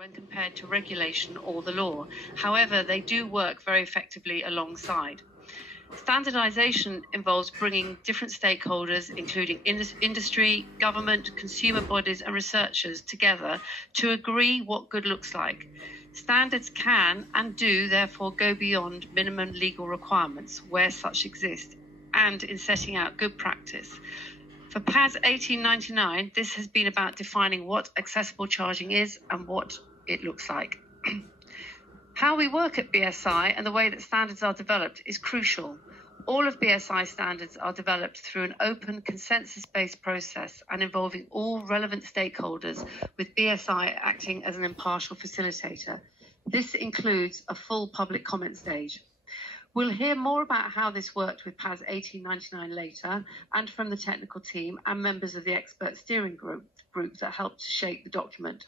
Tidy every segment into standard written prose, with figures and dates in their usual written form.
when compared to regulation or the law. However, they do work very effectively alongside. Standardisation involves bringing different stakeholders, including industry, government, consumer bodies and researchers together to agree what good looks like. Standards can and do therefore go beyond minimum legal requirements where such exist and in setting out good practice. For PAS 1899, this has been about defining what accessible charging is and what it looks like. How we work at BSI and the way that standards are developed is crucial. All of BSI standards are developed through an open, consensus-based process and involving all relevant stakeholders, with BSI acting as an impartial facilitator. This includes a full public comment stage. We'll hear more about how this worked with PAS 1899 later, and from the technical team and members of the expert steering group that helped to shape the document.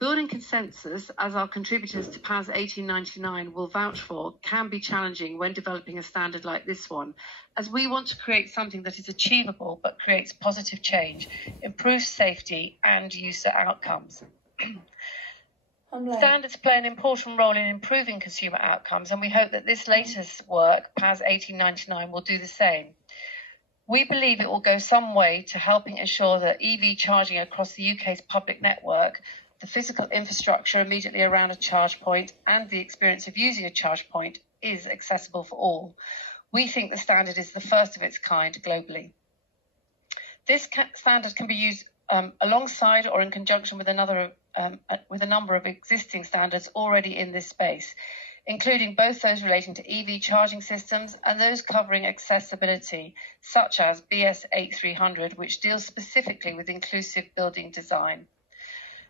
Building consensus, as our contributors to PAS 1899 will vouch for, can be challenging when developing a standard like this one, as we want to create something that is achievable but creates positive change, improves safety and user outcomes. Standards play an important role in improving consumer outcomes, and we hope that this latest work, PAS 1899, will do the same. We believe it will go some way to helping ensure that EV charging across the UK's public network, the physical infrastructure immediately around a charge point, and the experience of using a charge point is accessible for all. We think the standard is the first of its kind globally. This standard can be used alongside or in conjunction with a number of existing standards already in this space, including both those relating to EV charging systems and those covering accessibility, such as BS 8300, which deals specifically with inclusive building design.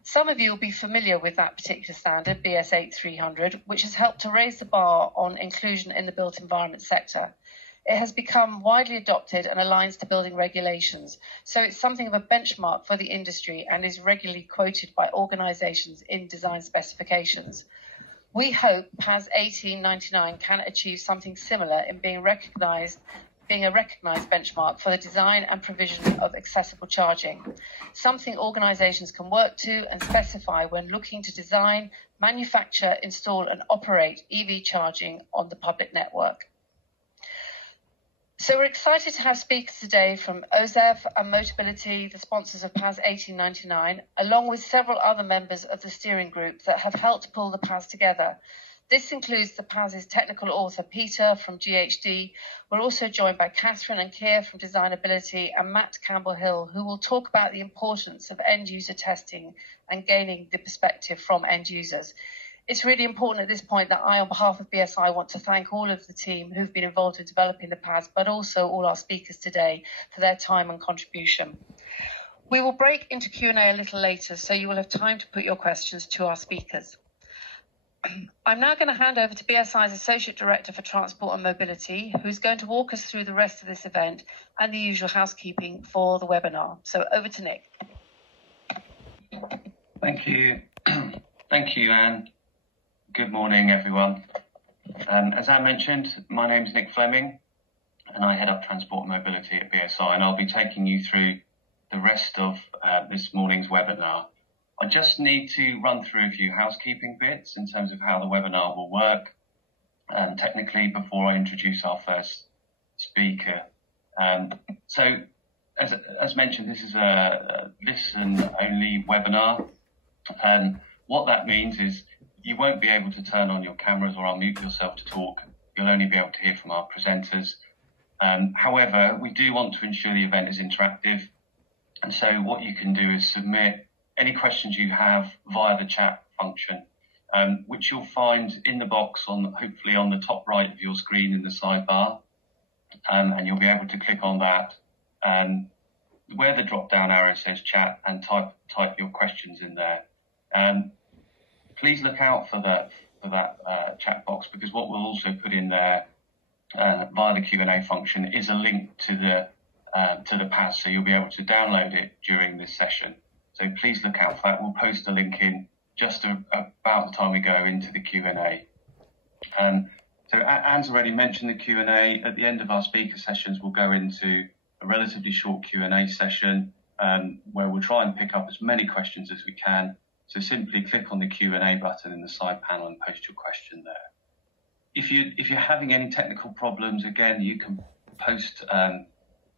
Some of you will be familiar with that particular standard, BS 8300, which has helped to raise the bar on inclusion in the built environment sector. It has become widely adopted and aligns to building regulations, so it's something of a benchmark for the industry and is regularly quoted by organisations in design specifications. We hope PAS 1899 can achieve something similar in being a recognised benchmark for the design and provision of accessible charging, something organisations can work to and specify when looking to design, manufacture, install and operate EV charging on the public network. So we're excited to have speakers today from OLEV and Motabilty, the sponsors of PAS 1899, along with several other members of the steering group that have helped pull the PAS together. This includes the PAS's technical author, Peter, from GHD. We're also joined by Catherine and Keir from Designability and Matt Campbell-Hill, who will talk about the importance of end-user testing and gaining the perspective from end users. It's really important at this point that I, on behalf of BSI, want to thank all of the team who've been involved in developing the PAS, but also all our speakers today for their time and contribution. We will break into Q&A a little later, so you will have time to put your questions to our speakers. I'm now going to hand over to BSI's Associate Director for Transport and Mobility, who's going to walk us through the rest of this event and the usual housekeeping for the webinar. So over to Nick. Thank you. Thank you, Anne. Good morning, everyone. As Anne mentioned, my name is Nick Fleming, and I head up Transport and Mobility at BSI, and I'll be taking you through the rest of this morning's webinar. I just need to run through a few housekeeping bits in terms of how the webinar will work technically before I introduce our first speaker. So, as mentioned, this is a listen-only webinar. What that means is you won't be able to turn on your cameras or unmute yourself to talk. You'll only be able to hear from our presenters. However, we do want to ensure the event is interactive. And so what you can do is submit any questions you have via the chat function, which you'll find in the box hopefully on the top right of your screen in the sidebar. And you'll be able to click on that where the drop-down arrow says chat and type your questions in there. Please look out for that chat box, because what we'll also put in there via the Q&A function is a link to the PAS, so you'll be able to download it during this session. So please look out for that. We'll post a link in just about the time we go into the Q&A. So Anne's already mentioned the Q&A. At the end of our speaker sessions, we'll go into a relatively short Q&A session where we'll try and pick up as many questions as we can. So simply click on the Q&A button in the side panel and post your question there. If you're having any technical problems, again, you can post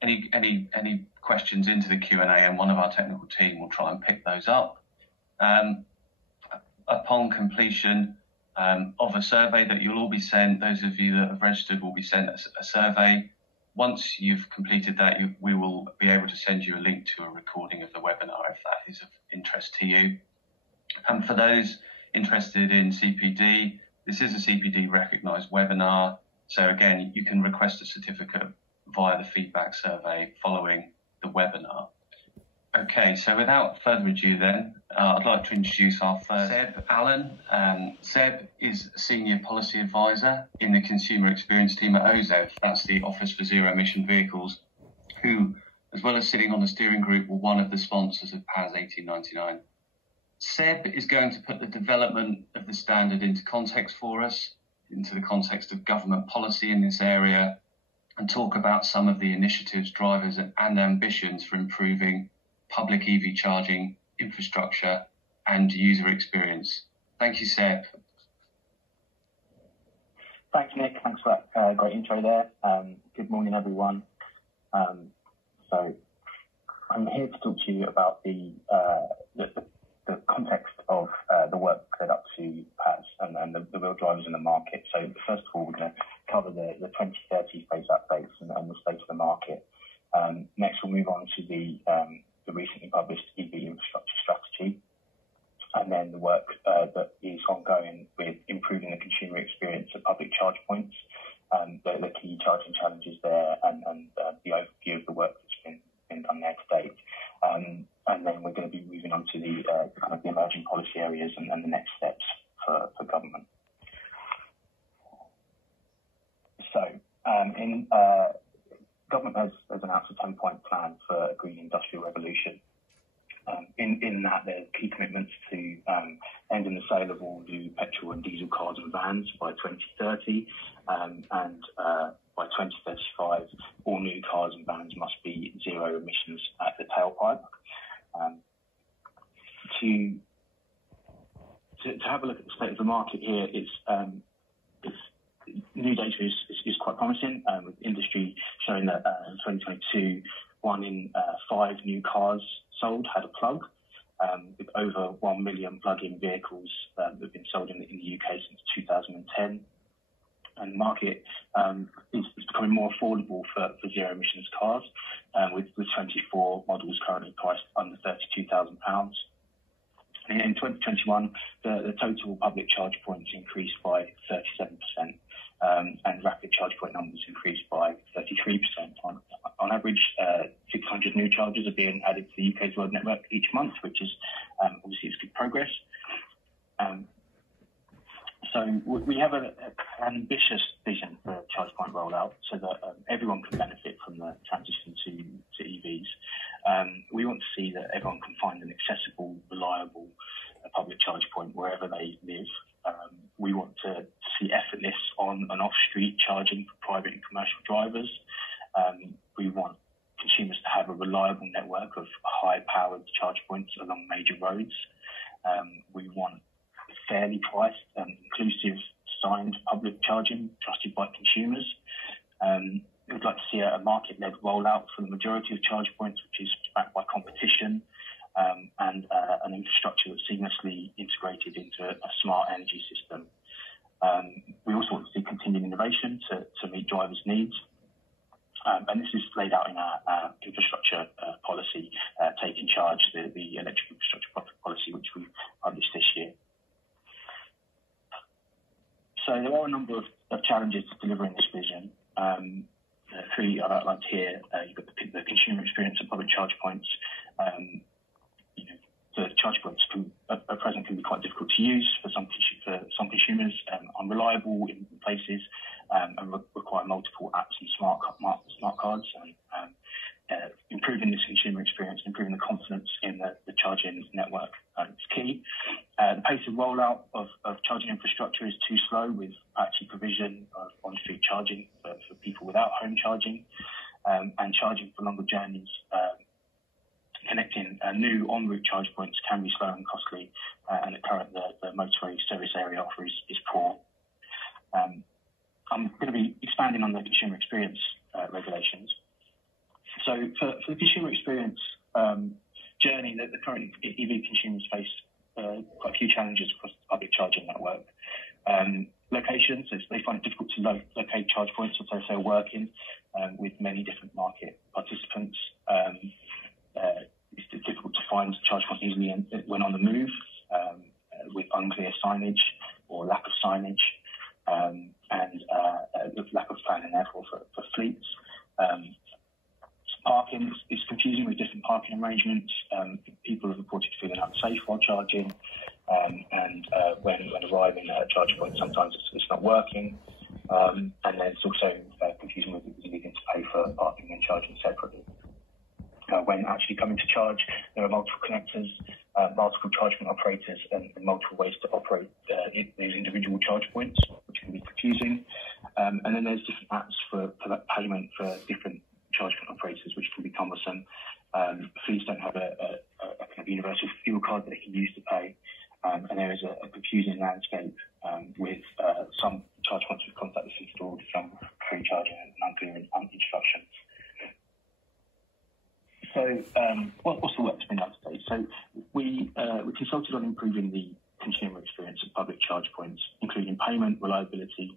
any questions into the Q&A, and one of our technical team will try and pick those up. Upon completion of a survey that you'll all be sent, those of you that have registered will be sent a survey. Once you've completed that, we will be able to send you a link to a recording of the webinar if that is of interest to you. And for those interested in CPD, this is a CPD recognised webinar. So again, you can request a certificate via the feedback survey following the webinar. Okay, so without further ado then, I'd like to introduce our first, Seb Allen. Seb is a Senior Policy Advisor in the Consumer Experience team at OZEV, that's the Office for Zero Emission Vehicles, who, as well as sitting on the steering group, were one of the sponsors of PAS 1899. Seb is going to put the development of the standard into context for us, into the context of government policy in this area, and talk about some of the initiatives, drivers and ambitions for improving public EV charging infrastructure and user experience. Thank you, Seb. Thanks, Nick. Thanks for that great intro there. Good morning, everyone. So I'm here to talk to you about the context of the work led up to PAS and the real drivers in the market. So first of all, we're going to cover the 2030 phase updates and the state of the market. Next, we'll move on to the recently published EV infrastructure strategy, and then the work that is ongoing with improving the consumer experience at public charge points, the key charging challenges there, and the overview of the work that's been done there to date. And then we're going to be moving on to the kind of the emerging policy areas and the next steps for government. So, government has announced a 10-point plan for a green industrial revolution. In that, there are key commitments to ending the sale of all new petrol and diesel cars and vans by 2030, and by 2035, all new cars and vans must be zero emissions at the tailpipe. To have a look at the state of the market here, new data is quite promising, with industry showing that in 2022, 1 in 5 new cars sold had a plug, with over 1 million plug-in vehicles that have been sold in the UK since 2010. And the market is becoming more affordable for zero emissions cars, with 24 models currently priced under £32,000. In 2021, the total public charge points increased by 37%, and rapid charge point numbers increased by 33%. On average, 600 new chargers are being added to the UK's road network each month, which is obviously it's good progress. So we have an ambitious vision for charge point rollout so that everyone can benefit from the transition to EVs. We want to see that everyone can find an accessible, reliable public charge point wherever they live. We want to see effortless on and off street charging for private and commercial drivers. We want consumers to have a reliable network of high-powered charge points along major roads. We want fairly priced and inclusive signed public charging trusted by consumers. We'd like to see a market-led rollout for the majority of charge points, which is backed by competition, and an infrastructure that's seamlessly integrated into a smart energy system. We also want to see continued innovation to meet drivers' needs. And this is laid out in our infrastructure policy, Taking Charge, the electric infrastructure policy, which we published this year. So there are a number of challenges to delivering this vision. 3 I've outlined here. You've got the consumer experience at public charge points. The charge points at present can be quite difficult to use for some consumers, unreliable in places, and require multiple apps and smart cards. And improving this consumer experience, improving the confidence in the charging network is key. The pace of rollout of charging infrastructure is too slow, with patchy provision of on-street charging for people without home charging, and charging for longer journeys. Connecting new en route charge points can be slow and costly, and the motorway service area offer is poor. I'm going to be expanding on the consumer experience regulations. So for the consumer experience journey, that the current EV consumers face quite a few challenges across the public charging network. Locations, they find it difficult to locate charge points once they're working with many different market participants. It's difficult to find charge points easily when on the move, with unclear signage or lack of signage, and lack of planning, therefore, for fleets. Parking is confusing with different parking arrangements. People have reported feeling unsafe while charging, and when arriving at a charge point, sometimes it's not working. And then it's also confusing with needing to pay for parking and charging separately. When actually coming to charge, there are multiple connectors, multiple charge point operators, and multiple ways to operate these individual charge points, which can be confusing. And then there's different apps for that payment for different charge point operators, which can be cumbersome. Fleets don't have a kind of universal fuel card that they can use to pay, and there is a confusing landscape with some charge points with contactless installed, some free charging and unclear instructions. So what's the work that's been done today? So we consulted on improving the consumer experience of public charge points, including payment, reliability,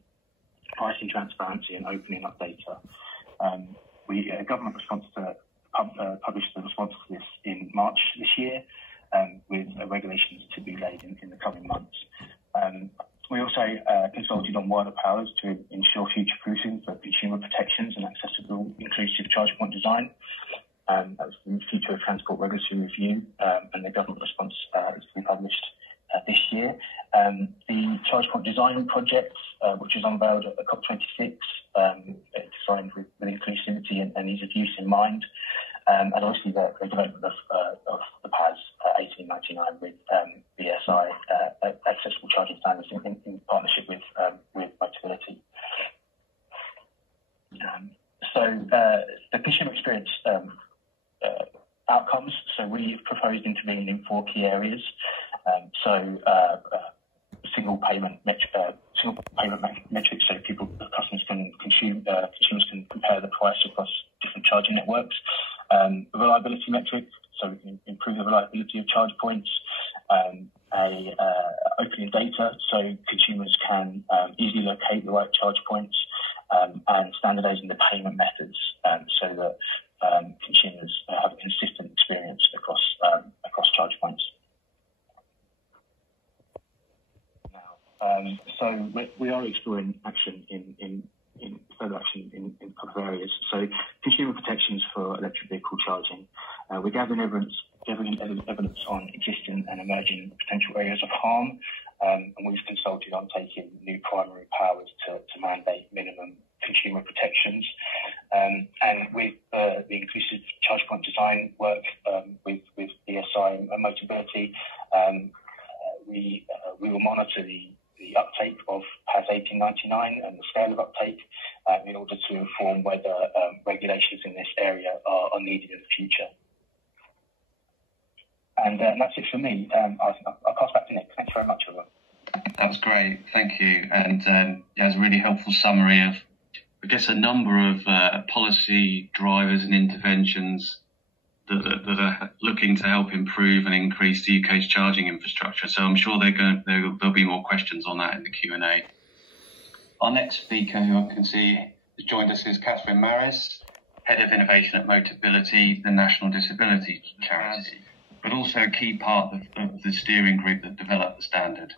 pricing transparency, and opening up data. Government response to published the response to this in March this year, with regulations to be laid in the coming months. We also consulted on wider powers to ensure future-proofing for consumer protections and accessible, inclusive charge point design. That was the Future of Transport Regulatory Review, and the government response is to be published this year. The Charge Point Design Project, which was unveiled at COP26, designed with inclusivity and ease of use in mind, and obviously the development of the PAS 1899 with BSI accessible charging standards in partnership with Motabilty. So the consumer experience outcomes. So we've proposed intervening in 4 key areas. Single payment metrics, so consumers can compare the price across different charging networks. Reliability metric, so we can improve the reliability of charge points. Opening data, so consumers can easily locate the right charge points, and standardising the payment methods, so that consumers have a consistent experience across charge points. So we are exploring action in further action in a couple of areas. So consumer protections for electric vehicle charging. We're gathering evidence on existing and emerging potential areas of harm, and we've consulted on taking new primary powers to mandate minimum consumer protections. And with the inclusive charge point design work with BSI and Motabilty, we will monitor the uptake of PAS 1899 and the scale of uptake in order to inform whether regulations in this area are needed in the future. And that's it for me. I'll pass back to Nick. Thanks very much, everyone. That was great. Thank you. And it was a really helpful summary of, I guess, a number of policy drivers and interventions that are looking to help improve and increase the UK's charging infrastructure. So I'm sure there'll be more questions on that in the Q&A. Our next speaker, who I can see has joined us, is Catherine Maris, Head of Innovation at Motabilty, the National Disability Charity, but also a key part of the steering group that developed the standard.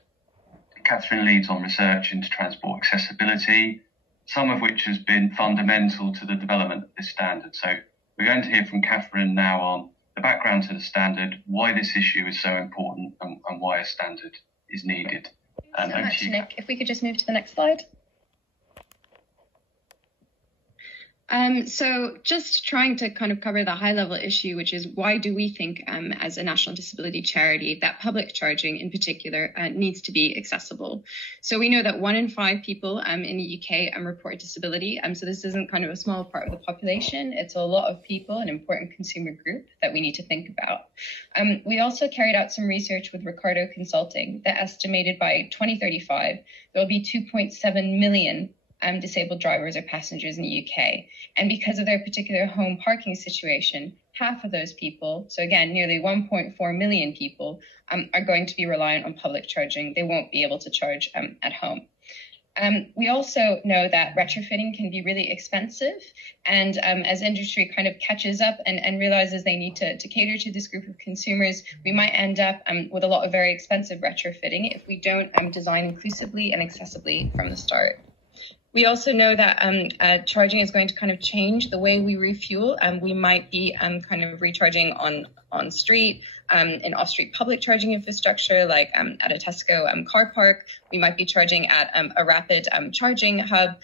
Catherine leads on research into transport accessibility, some of which has been fundamental to the development of this standard. So we're going to hear from Catherine now on the background to the standard, why this issue is so important, and why a standard is needed. Thanks so much, Nick. If we could just move to the next slide. So just trying to kind of cover the high level issue, which is why do we think as a national disability charity that public charging in particular needs to be accessible? So we know that 1 in 5 people in the UK report disability. So this isn't kind of a small part of the population. It's a lot of people, an important consumer group that we need to think about. We also carried out some research with Ricardo Consulting that estimated by 2035, there will be 2.7 million disabled drivers or passengers in the UK. And because of their particular home parking situation, half of those people, so again, nearly 1.4 million people, are going to be reliant on public charging. They won't be able to charge at home. We also know that retrofitting can be really expensive. And as industry kind of catches up and realizes they need to cater to this group of consumers, we might end up with a lot of very expensive retrofitting if we don't design inclusively and accessibly from the start. We also know that charging is going to kind of change the way we refuel. We might be kind of recharging on street, in off-street public charging infrastructure, like at a Tesco car park. We might be charging at a rapid charging hub.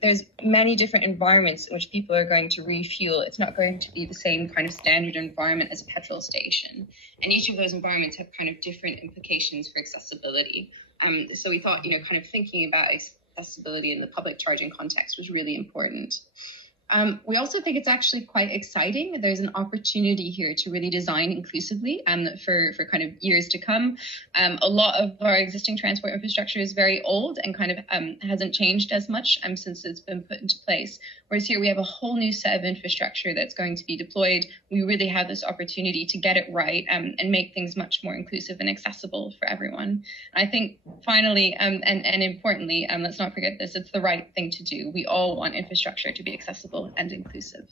There's many different environments in which people are going to refuel. It's not going to be the same kind of standard environment as a petrol station. And each of those environments have kind of different implications for accessibility. So we thought, kind of thinking about accessibility in the public charging context was really important. We also think it's actually quite exciting. There's an opportunity here to really design inclusively for kind of years to come. A lot of our existing transport infrastructure is very old and kind of hasn't changed as much since it's been put into place. Whereas here we have a whole new set of infrastructure that's going to be deployed. We really have this opportunity to get it right and make things much more inclusive and accessible for everyone. I think finally and importantly, let's not forget this, it's the right thing to do. We all want infrastructure to be accessible and inclusive.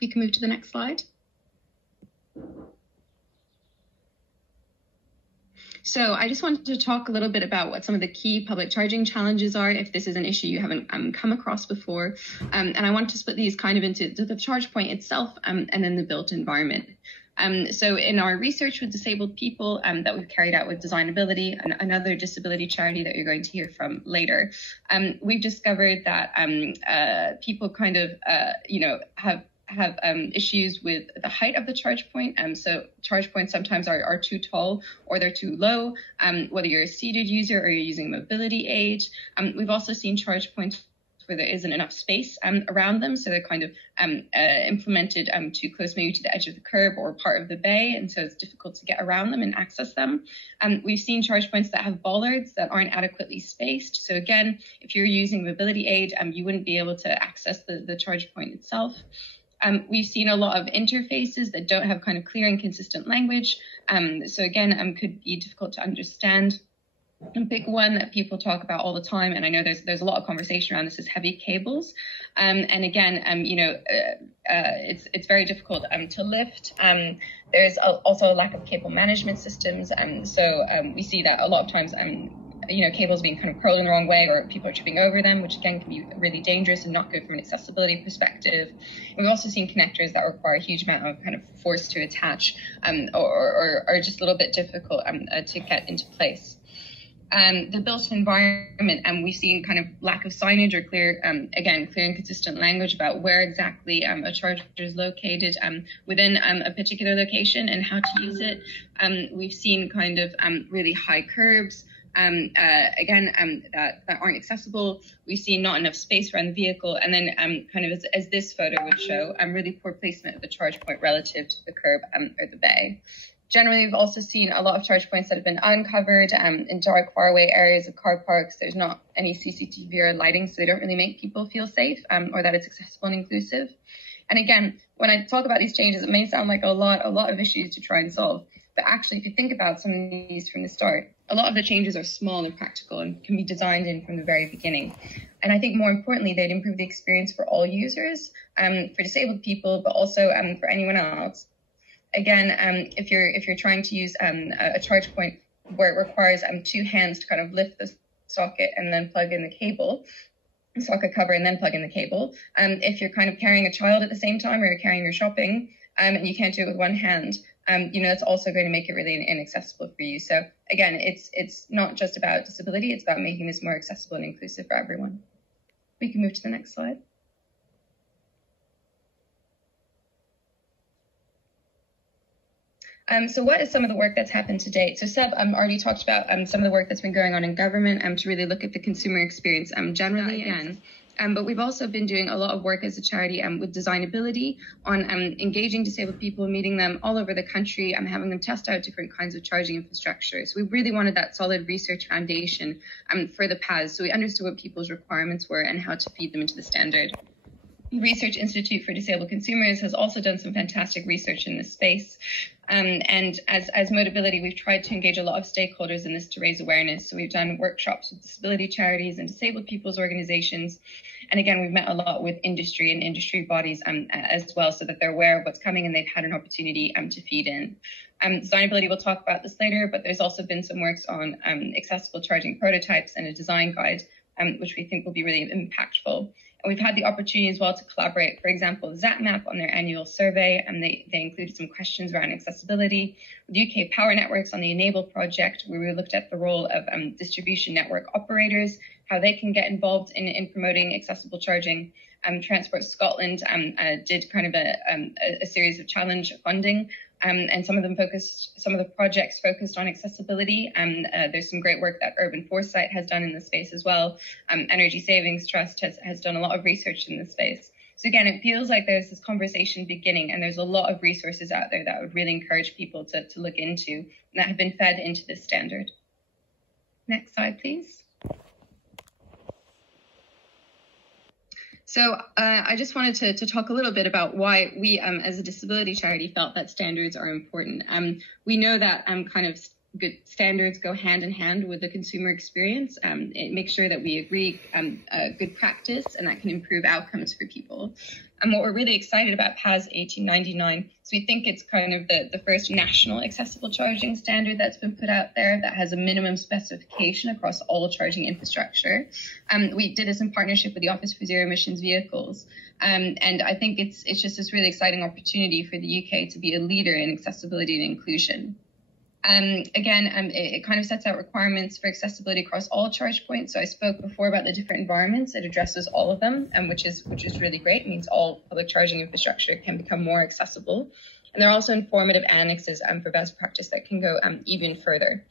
We can move to the next slide. So I just wanted to talk a little bit about what some of the key public charging challenges are, if this is an issue you haven't come across before. And I want to split these kind of into the charge point itself and then the built environment. So in our research with disabled people that we've carried out with Designability, another disability charity that you're going to hear from later, we've discovered that people kind of, have issues with the height of the charge point. So charge points sometimes are too tall or they're too low, whether you're a seated user or you're using mobility aid. We've also seen charge points where there isn't enough space around them. So they're kind of implemented too close maybe to the edge of the curb or part of the bay. And so it's difficult to get around them and access them. We've seen charge points that have bollards that aren't adequately spaced. So again, if you're using mobility aid, you wouldn't be able to access the charge point itself. We've seen a lot of interfaces that don't have kind of clear and consistent language. So again, could be difficult to understand. A big one that people talk about all the time, and I know there's a lot of conversation around this, is heavy cables. And again, it's very difficult to lift. There's also a lack of cable management systems. So we see that a lot of times, cables being kind of curled in the wrong way, or people are tripping over them, which again can be really dangerous and not good from an accessibility perspective. And we've also seen connectors that require a huge amount of kind of force to attach, or are just a little bit difficult to get into place. The built environment, we've seen kind of lack of signage or clear and consistent language about where exactly a charger is located within a particular location and how to use it. We've seen kind of really high curbs, that aren't accessible. We've seen not enough space around the vehicle, and then kind of as this photo would show, really poor placement of the charge point relative to the curb or the bay. Generally, we've also seen a lot of charge points that have been uncovered in dark, faraway areas of car parks. There's not any CCTV or lighting, so they don't really make people feel safe or that it's accessible and inclusive. And again, when I talk about these changes, it may sound like a lot of issues to try and solve. But actually, if you think about some of these from the start, a lot of the changes are small and practical and can be designed in from the very beginning. And I think more importantly, they'd improve the experience for all users, for disabled people, but also for anyone else. Again, if you're trying to use a charge point where it requires two hands to kind of lift the socket and then plug in the cable, socket cover and then plug in the cable. If you're kind of carrying a child at the same time, or you're carrying your shopping, and you can't do it with one hand, it's also going to make it really inaccessible for you. So again, it's not just about disability, it's about making this more accessible and inclusive for everyone. We can move to the next slide. So what is some of the work that's happened to date? So Seb already talked about some of the work that's been going on in government to really look at the consumer experience generally again. But we've also been doing a lot of work as a charity with designability on engaging disabled people, meeting them all over the country, having them test out different kinds of charging infrastructure. So we really wanted that solid research foundation for the PAS. So we understood what people's requirements were and how to feed them into the standard. Research Institute for Disabled Consumers has also done some fantastic research in this space. And as Motabilty, we've tried to engage a lot of stakeholders in this to raise awareness. So we've done workshops with disability charities and disabled people's organizations. And again, we've met a lot with industry and industry bodies as well, so that they're aware of what's coming and they've had an opportunity to feed in. Designability, we'll talk about this later, but there's also been some works on accessible charging prototypes and a design guide, which we think will be really impactful. And we've had the opportunity as well to collaborate, for example, ZapMap on their annual survey, and they included some questions around accessibility. With UK Power Networks on the Enable project, where we looked at the role of distribution network operators, how they can get involved in promoting accessible charging. Transport Scotland did kind of a series of challenge funding, and some of the projects focused on accessibility. There's some great work that Urban Foresight has done in this space as well. Energy Savings Trust has done a lot of research in this space. So again, it feels like there's this conversation beginning, and there's a lot of resources out there that I would really encourage people to look into, and that have been fed into this standard. Next slide, please. So I just wanted to talk a little bit about why we, as a disability charity, felt that standards are important. We know that kind of good standards go hand in hand with the consumer experience. It makes sure that we agree good practice, and that can improve outcomes for people. And what we're really excited about PAS 1899 is we think it's kind of the first national accessible charging standard that's been put out there that has a minimum specification across all charging infrastructure. We did this in partnership with the Office for Zero Emissions Vehicles. And I think it's just this really exciting opportunity for the UK to be a leader in accessibility and inclusion. It kind of sets out requirements for accessibility across all charge points. So I spoke before about the different environments. It addresses all of them, which is really great. It means all public charging infrastructure can become more accessible. And there are also informative annexes for best practice that can go even further.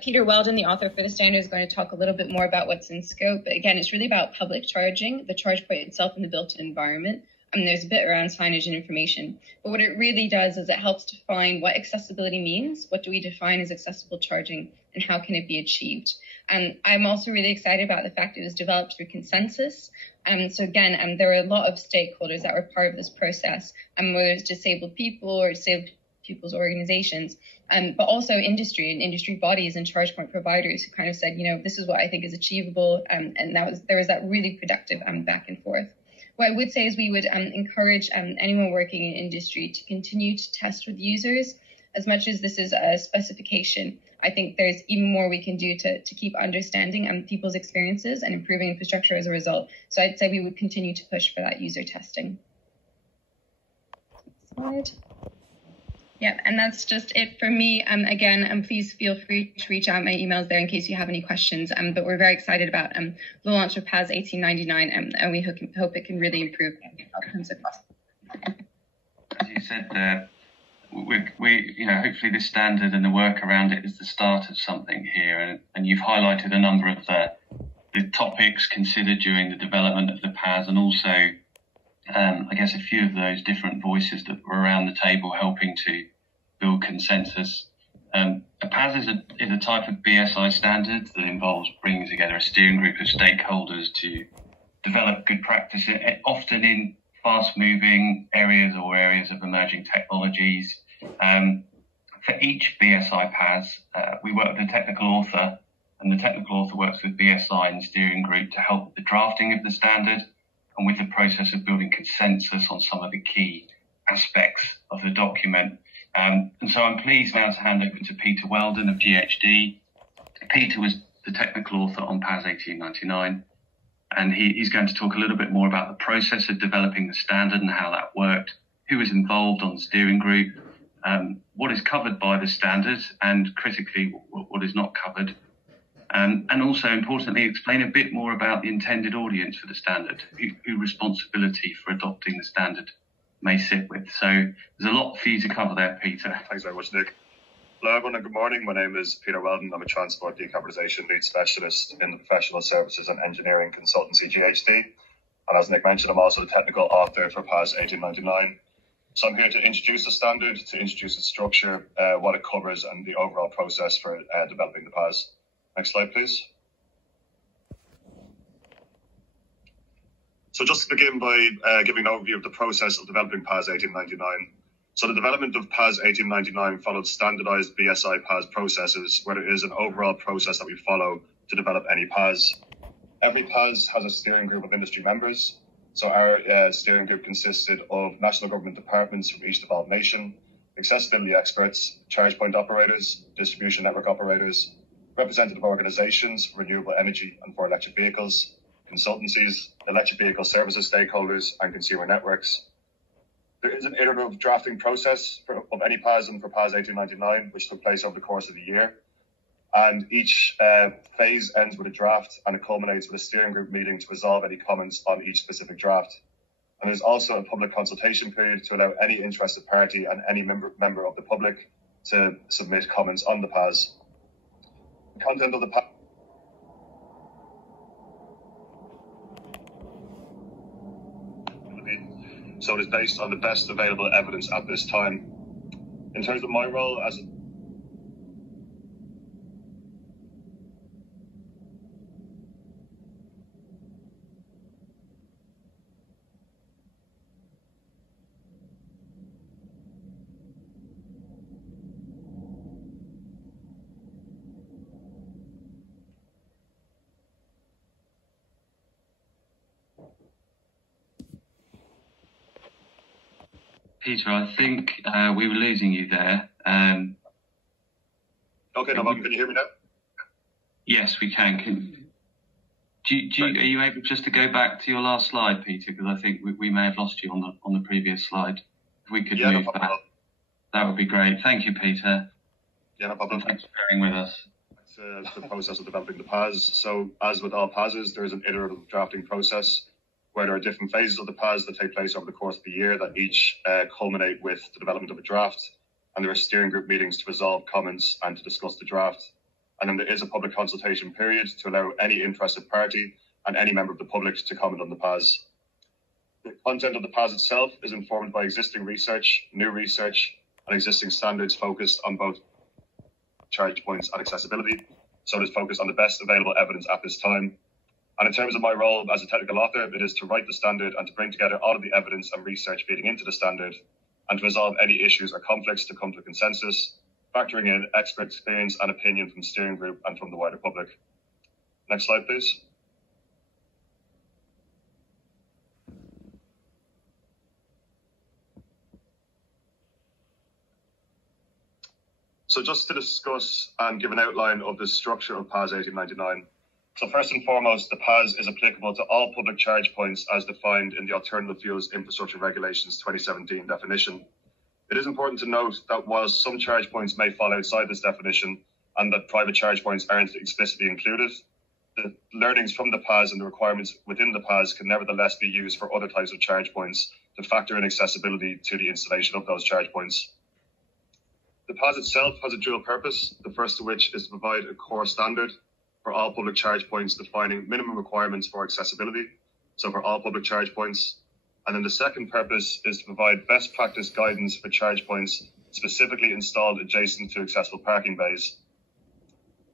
Peter Weldon, the author for the standard, is going to talk a little bit more about what's in scope. But again, it's really about public charging, the charge point itself, and the built-in environment. There's a bit around signage and information. But what it really does is it helps define what accessibility means. What do we define as accessible charging, and how can it be achieved? And I'm also really excited about the fact it was developed through consensus. So again, there are a lot of stakeholders that were part of this process, whether it's disabled people or disabled people's organizations, but also industry and industry bodies and charge point providers who kind of said, this is what I think is achievable. And there was that really productive back and forth. What I would say is we would encourage anyone working in industry to continue to test with users. As much as this is a specification, I think there's even more we can do to keep understanding people's experiences and improving infrastructure as a result. So I'd say we would continue to push for that user testing. Next slide. Yeah, and that's just it for me. Again, please feel free to reach out. My email's there in case you have any questions. But we're very excited about the launch of PAS 1899, and we hope it can really improve outcomes across. As you said, hopefully this standard and the work around it is the start of something here. And you've highlighted a number of the topics considered during the development of the PAS, and also I guess a few of those different voices that were around the table helping to build consensus. A PAS is a type of BSI standard that involves bringing together a steering group of stakeholders to develop good practice, often in fast-moving areas or areas of emerging technologies. For each BSI PAS, we work with a technical author, and the technical author works with BSI and the steering group to help with the drafting of the standard and with the process of building consensus on some of the key aspects of the document. And so I'm pleased now to hand over to Peter Weldon of GHD. Peter was the technical author on PAS 1899, and he's going to talk a little bit more about the process of developing the standard and how that worked, who was involved on the steering group, what is covered by the standard, and critically, what is not covered. And also, importantly, explain a bit more about the intended audience for the standard, who responsibility for adopting the standard may sit with. So there's a lot for you to cover there, Peter. Thanks very much, Nick. Hello everyone and good morning. My name is Peter Weldon. I'm a Transport Decarbonisation Lead Specialist in the Professional Services and Engineering Consultancy GHD. And as Nick mentioned, I'm also the Technical Author for PAS 1899. So I'm here to introduce the standard, to introduce its structure, what it covers and the overall process for developing the PAS. Next slide, please. So just to begin by giving an overview of the process of developing PAS 1899. So the development of PAS 1899 followed standardized BSI PAS processes, where there is an overall process that we follow to develop any PAS. Every PAS has a steering group of industry members. So our steering group consisted of national government departments from each devolved nation, accessibility experts, charge point operators, distribution network operators, representative organizations for renewable energy and for electric vehicles, consultancies, electric vehicle services stakeholders, and consumer networks. There is an iterative drafting process of any PAS and for PAS 1899, which took place over the course of the year. And each phase ends with a draft and it culminates with a steering group meeting to resolve any comments on each specific draft. And there's also a public consultation period to allow any interested party and any member of the public to submit comments on the PAS. The content of the PAS so it is based on the best available evidence at this time. In terms of my role as Peter, I think we were losing you there. Okay, no problem. Can you hear me now? Yes, we can. Are you able just to go back to your last slide, Peter? Because I think we may have lost you on the previous slide. If we could move back, that would be great. Thank you, Peter. Yeah, no problem. Thanks for bearing with us. It's the process of developing the PAS. So as with all PASs, there is an iterative drafting process where there are different phases of the PAS that take place over the course of the year that each culminate with the development of a draft. And there are steering group meetings to resolve comments and to discuss the draft. And then there is a public consultation period to allow any interested party and any member of the public to comment on the PAS. The content of the PAS itself is informed by existing research, new research, and existing standards focused on both charge points and accessibility. So it is focused on the best available evidence at this time. And in terms of my role as a technical author, it is to write the standard and to bring together all of the evidence and research feeding into the standard and to resolve any issues or conflicts to come to a consensus, factoring in expert experience and opinion from the steering group and from the wider public. Next slide, please. So just to discuss and give an outline of the structure of PAS 1899. So first and foremost, the PAS is applicable to all public charge points as defined in the Alternative Fuels Infrastructure Regulations 2017 definition. It is important to note that whilst some charge points may fall outside this definition and that private charge points aren't explicitly included, the learnings from the PAS and the requirements within the PAS can nevertheless be used for other types of charge points to factor in accessibility to the installation of those charge points. The PAS itself has a dual purpose, the first of which is to provide a core standard for all public charge points defining minimum requirements for accessibility, so for all public charge points. And then the second purpose is to provide best practice guidance for charge points specifically installed adjacent to accessible parking bays.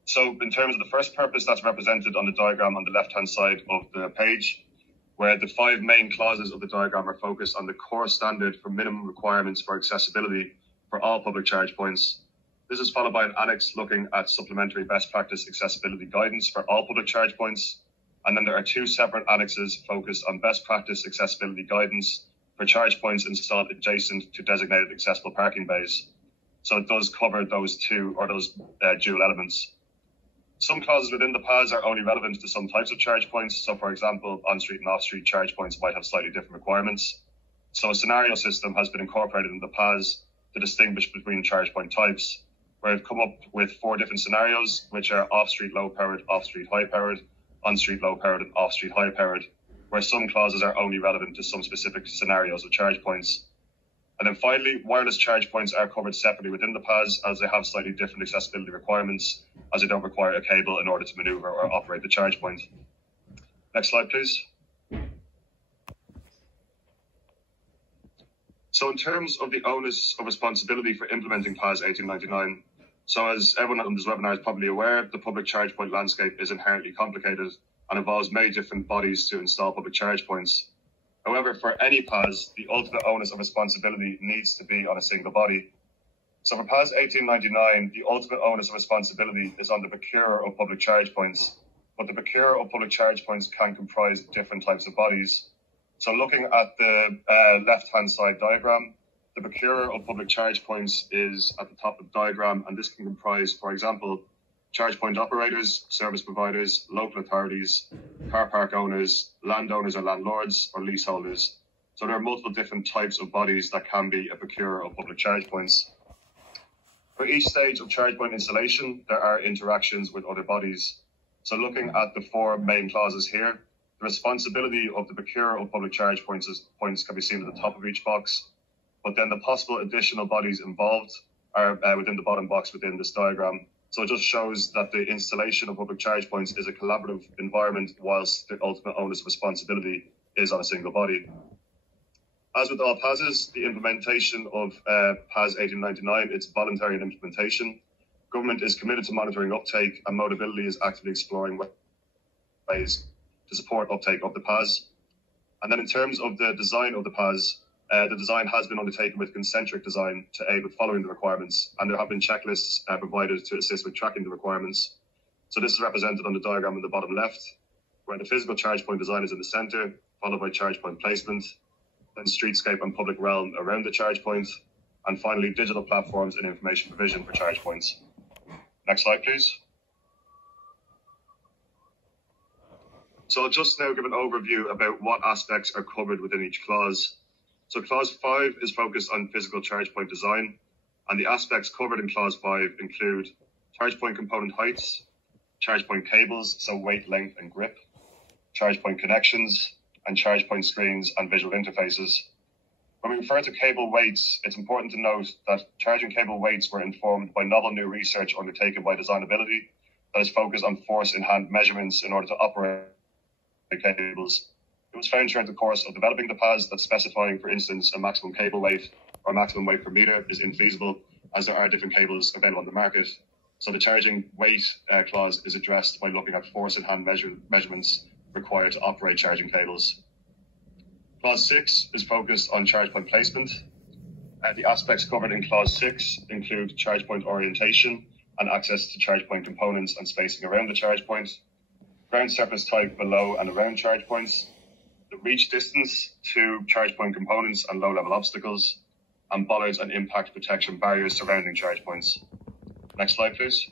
So in terms of the first purpose, that's represented on the diagram on the left-hand side of the page, where the 5 main clauses of the diagram are focused on the core standard for minimum requirements for accessibility for all public charge points. This is followed by an annex looking at supplementary best practice accessibility guidance for all public charge points. And then there are 2 separate annexes focused on best practice accessibility guidance for charge points installed adjacent to designated accessible parking bays. So it does cover those dual elements. Some clauses within the PAS are only relevant to some types of charge points. So for example, on-street and off-street charge points might have slightly different requirements. So a scenario system has been incorporated in the PAS to distinguish between charge point types, where I've come up with 4 different scenarios, which are off-street low-powered, off-street high-powered, on-street low-powered, and off-street high-powered, where some clauses are only relevant to some specific scenarios of charge points, And then finally, wireless charge points are covered separately within the PAS, as they have slightly different accessibility requirements, as they don't require a cable in order to maneuver or operate the charge point. Next slide, please. So in terms of the onus of responsibility for implementing PAS 1899, so as everyone on this webinar is probably aware, the public charge point landscape is inherently complicated and involves many different bodies to install public charge points. However, for any PAS, the ultimate onus of responsibility needs to be on a single body. So for PAS 1899, the ultimate onus of responsibility is on the procurer of public charge points, but the procurer of public charge points can comprise different types of bodies. So looking at the left-hand side diagram, the procurer of public charge points is at the top of the diagram, and this can comprise, for example, charge point operators, service providers, local authorities, car park owners, landowners or landlords, or leaseholders. So there are multiple different types of bodies that can be a procurer of public charge points. For each stage of charge point installation, there are interactions with other bodies. So looking at the four main clauses here, the responsibility of the procurer of public charge points can be seen at the top of each box, but then the possible additional bodies involved are within the bottom box within this diagram. So it just shows that the installation of public charge points is a collaborative environment, whilst the ultimate onus of responsibility is on a single body. As with all PASs, the implementation of PAS 1899, it's voluntary in implementation. Government is committed to monitoring uptake, and Motabilty is actively exploring ways to support uptake of the PAS. And then in terms of the design of the PAS, the design has been undertaken with concentric design to aid with following the requirements, and there have been checklists provided to assist with tracking the requirements. So this is represented on the diagram in the bottom left, where the physical charge point design is in the center, followed by charge point placement, then streetscape and public realm around the charge point, and finally digital platforms and information provision for charge points. Next slide, please. So I'll just now give an overview about what aspects are covered within each clause. So clause 5 is focused on physical charge point design, and the aspects covered in clause 5 include charge point component heights, charge point cables, so weight, length and grip, charge point connections, and charge point screens and visual interfaces. When we refer to cable weights, it's important to note that charging cable weights were informed by novel new research undertaken by Designability that is focused on force in hand measurements in order to operate cables. It was found throughout the course of developing the PAS that specifying, for instance, a maximum cable weight or maximum weight per meter is infeasible, as there are different cables available on the market. So the charging weight clause is addressed by looking at force in hand measurements required to operate charging cables. Clause 6 is focused on charge point placement. The aspects covered in clause 6 include charge point orientation and access to charge point components and spacing around the charge point, ground surface type below and around charge points, the reach distance to charge point components and low-level obstacles, and bollards and impact protection barriers surrounding charge points. Next slide, please.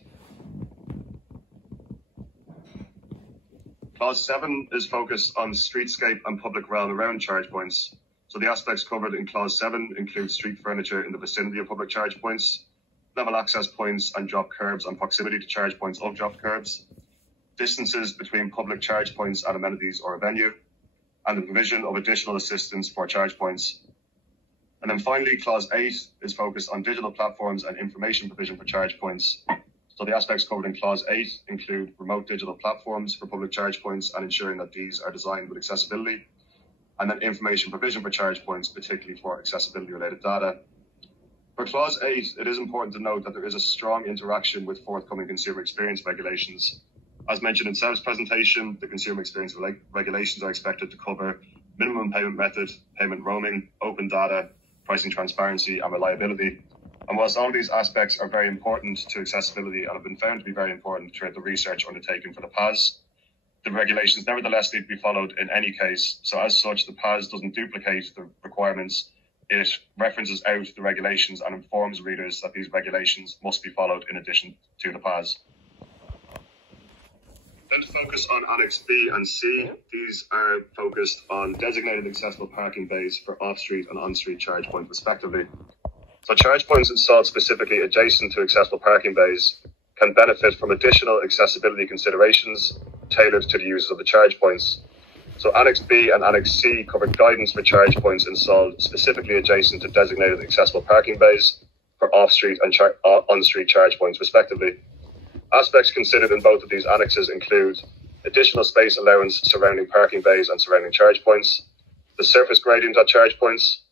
Clause 7 is focused on streetscape and public realm around charge points. So the aspects covered in clause 7 include street furniture in the vicinity of public charge points, level access points and drop curbs and proximity to charge points of drop curbs, distances between public charge points and amenities or a venue, and the provision of additional assistance for charge points. And then finally, clause 8 is focused on digital platforms and information provision for charge points. So the aspects covered in clause 8 include remote digital platforms for public charge points and ensuring that these are designed with accessibility, and then information provision for charge points, particularly for accessibility related data. For clause 8, it is important to note that there is a strong interaction with forthcoming consumer experience regulations. As mentioned in Seb's presentation, the consumer experience regulations are expected to cover minimum payment method, payment roaming, open data, pricing transparency and reliability. And whilst all of these aspects are very important to accessibility and have been found to be very important throughout the research undertaken for the PAS, the regulations nevertheless need to be followed in any case. So as such, the PAS doesn't duplicate the requirements. It references out the regulations and informs readers that these regulations must be followed in addition to the PAS. Then to focus on Annex B and C, these are focused on designated accessible parking bays for off-street and on-street charge points respectively. So charge points installed specifically adjacent to accessible parking bays can benefit from additional accessibility considerations tailored to the users of the charge points. So Annex B and Annex C cover guidance for charge points installed specifically adjacent to designated accessible parking bays for off-street and on-street charge points, respectively. Aspects considered in both of these annexes include additional space allowance surrounding parking bays and surrounding charge points, the surface gradient at charge points,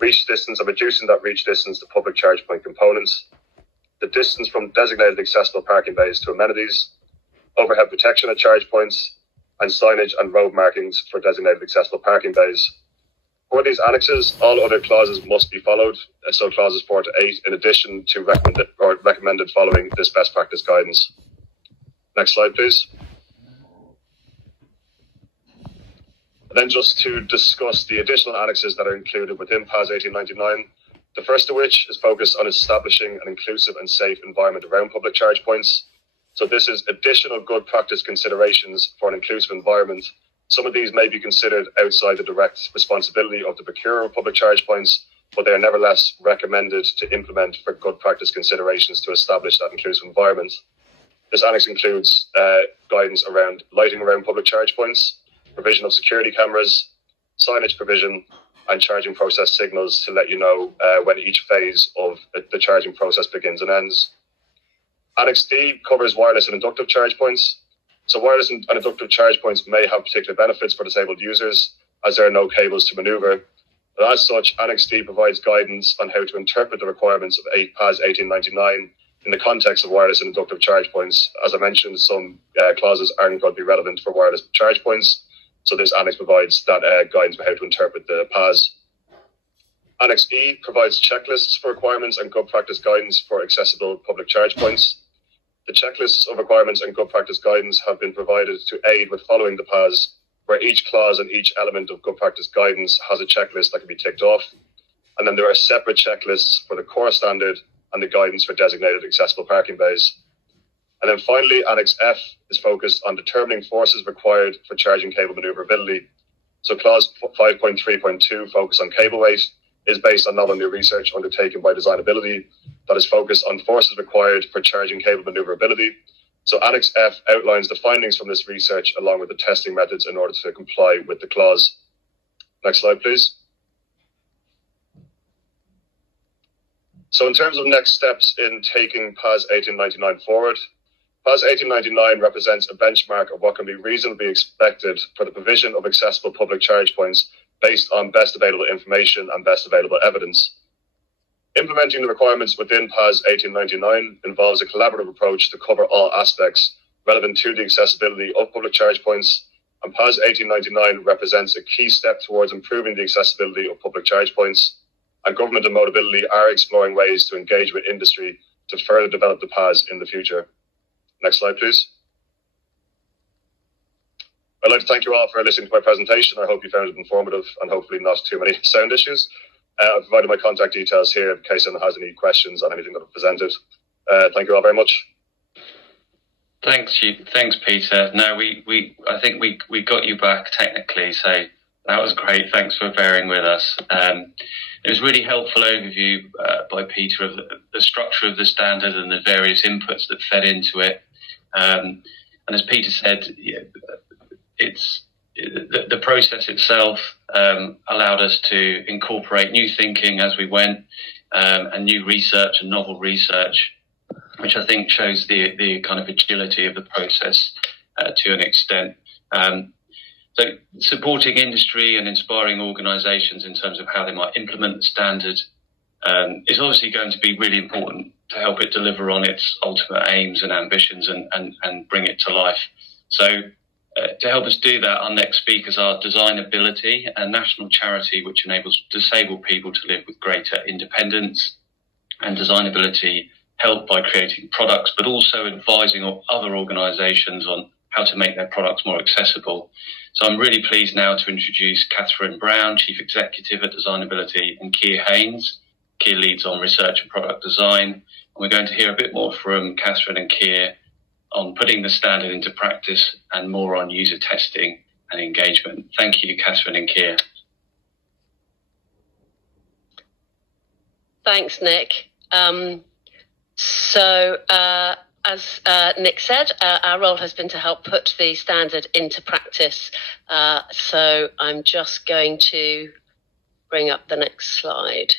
reach distance and reducing that reach distance to public charge point components, the distance from designated accessible parking bays to amenities, overhead protection at charge points, and signage and road markings for designated accessible parking bays. For these annexes, all other clauses must be followed, so clauses 4 to 8, in addition to recommended following this best practice guidance. Next slide, please. And then just to discuss the additional annexes that are included within PAS 1899, the first of which is focused on establishing an inclusive and safe environment around public charge points. So this is additional good practice considerations for an inclusive environment. Some of these may be considered outside the direct responsibility of the procurer of public charge points, but they are nevertheless recommended to implement for good practice considerations to establish that inclusive environment. This annex includes guidance around lighting around public charge points, provision of security cameras, signage provision, and charging process signals to let you know when each phase of the charging process begins and ends. Annex D covers wireless and inductive charge points. So wireless and inductive charge points may have particular benefits for disabled users, as there are no cables to maneuver. But as such, Annex D provides guidance on how to interpret the requirements of PAS 1899 in the context of wireless and inductive charge points. As I mentioned, some clauses aren't going to be relevant for wireless charge points, so this annex provides that guidance for how to interpret the PAS. Annex E provides checklists for requirements and good practice guidance for accessible public charge points. The checklists of requirements and good practice guidance have been provided to aid with following the PAS, where each clause and each element of good practice guidance has a checklist that can be ticked off. And then there are separate checklists for the core standard and the guidance for designated accessible parking bays. And then finally, Annex F is focused on determining forces required for charging cable maneuverability. So clause 5.3.2, focus on cable weight, is based on novel new research undertaken by Designability that is focused on forces required for charging cable maneuverability. So Annex F outlines the findings from this research along with the testing methods in order to comply with the clause. Next slide, please. So in terms of next steps in taking PAS 1899 forward, PAS 1899 represents a benchmark of what can be reasonably expected for the provision of accessible public charge points based on best available information and best available evidence. Implementing the requirements within PAS 1899 involves a collaborative approach to cover all aspects relevant to the accessibility of public charge points, and PAS 1899 represents a key step towards improving the accessibility of public charge points, and government and Motabilty are exploring ways to engage with industry to further develop the PAS in the future. Next slide, please. I'd like to thank you all for listening to my presentation. I hope you found it informative and hopefully not too many sound issues. I've provided my contact details here in case anyone has any questions on anything that I've presented. Thank you all very much. Thanks, Peter. No, I think we got you back technically, so that was great. Thanks for bearing with us. It was a really helpful overview by Peter of the structure of the standard and the various inputs that fed into it. And as Peter said, the process itself allowed us to incorporate new thinking as we went, and new research and novel research, which I think shows the kind of agility of the process to an extent. So supporting industry and inspiring organisations in terms of how they might implement the standard is obviously going to be really important to help it deliver on its ultimate aims and ambitions and bring it to life. So to help us do that, our next speakers are Designability, a national charity which enables disabled people to live with greater independence, and Designability help by creating products, but also advising other organisations on how to make their products more accessible. So I'm really pleased now to introduce Catherine Brown, Chief Executive at Designability, and Keir Haynes. Keir leads on research and product design. And we're going to hear a bit more from Catherine and Keir on putting the standard into practice and more on user testing and engagement. Thank you, Catherine and Keir. Thanks, Nick. As Nick said, our role has been to help put the standard into practice. So I'm just going to bring up the next slide.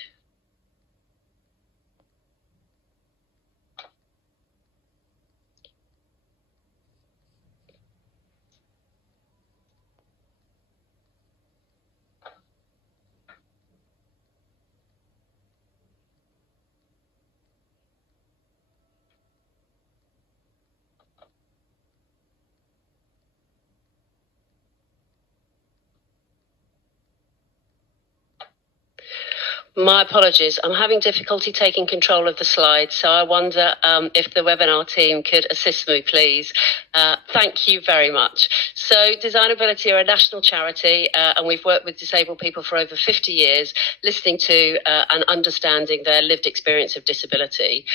My apologies. I'm having difficulty taking control of the slides, so I wonder if the webinar team could assist me, please. Thank you very much. So Designability are a national charity, and we've worked with disabled people for over 50 years, listening to and understanding their lived experience of disability.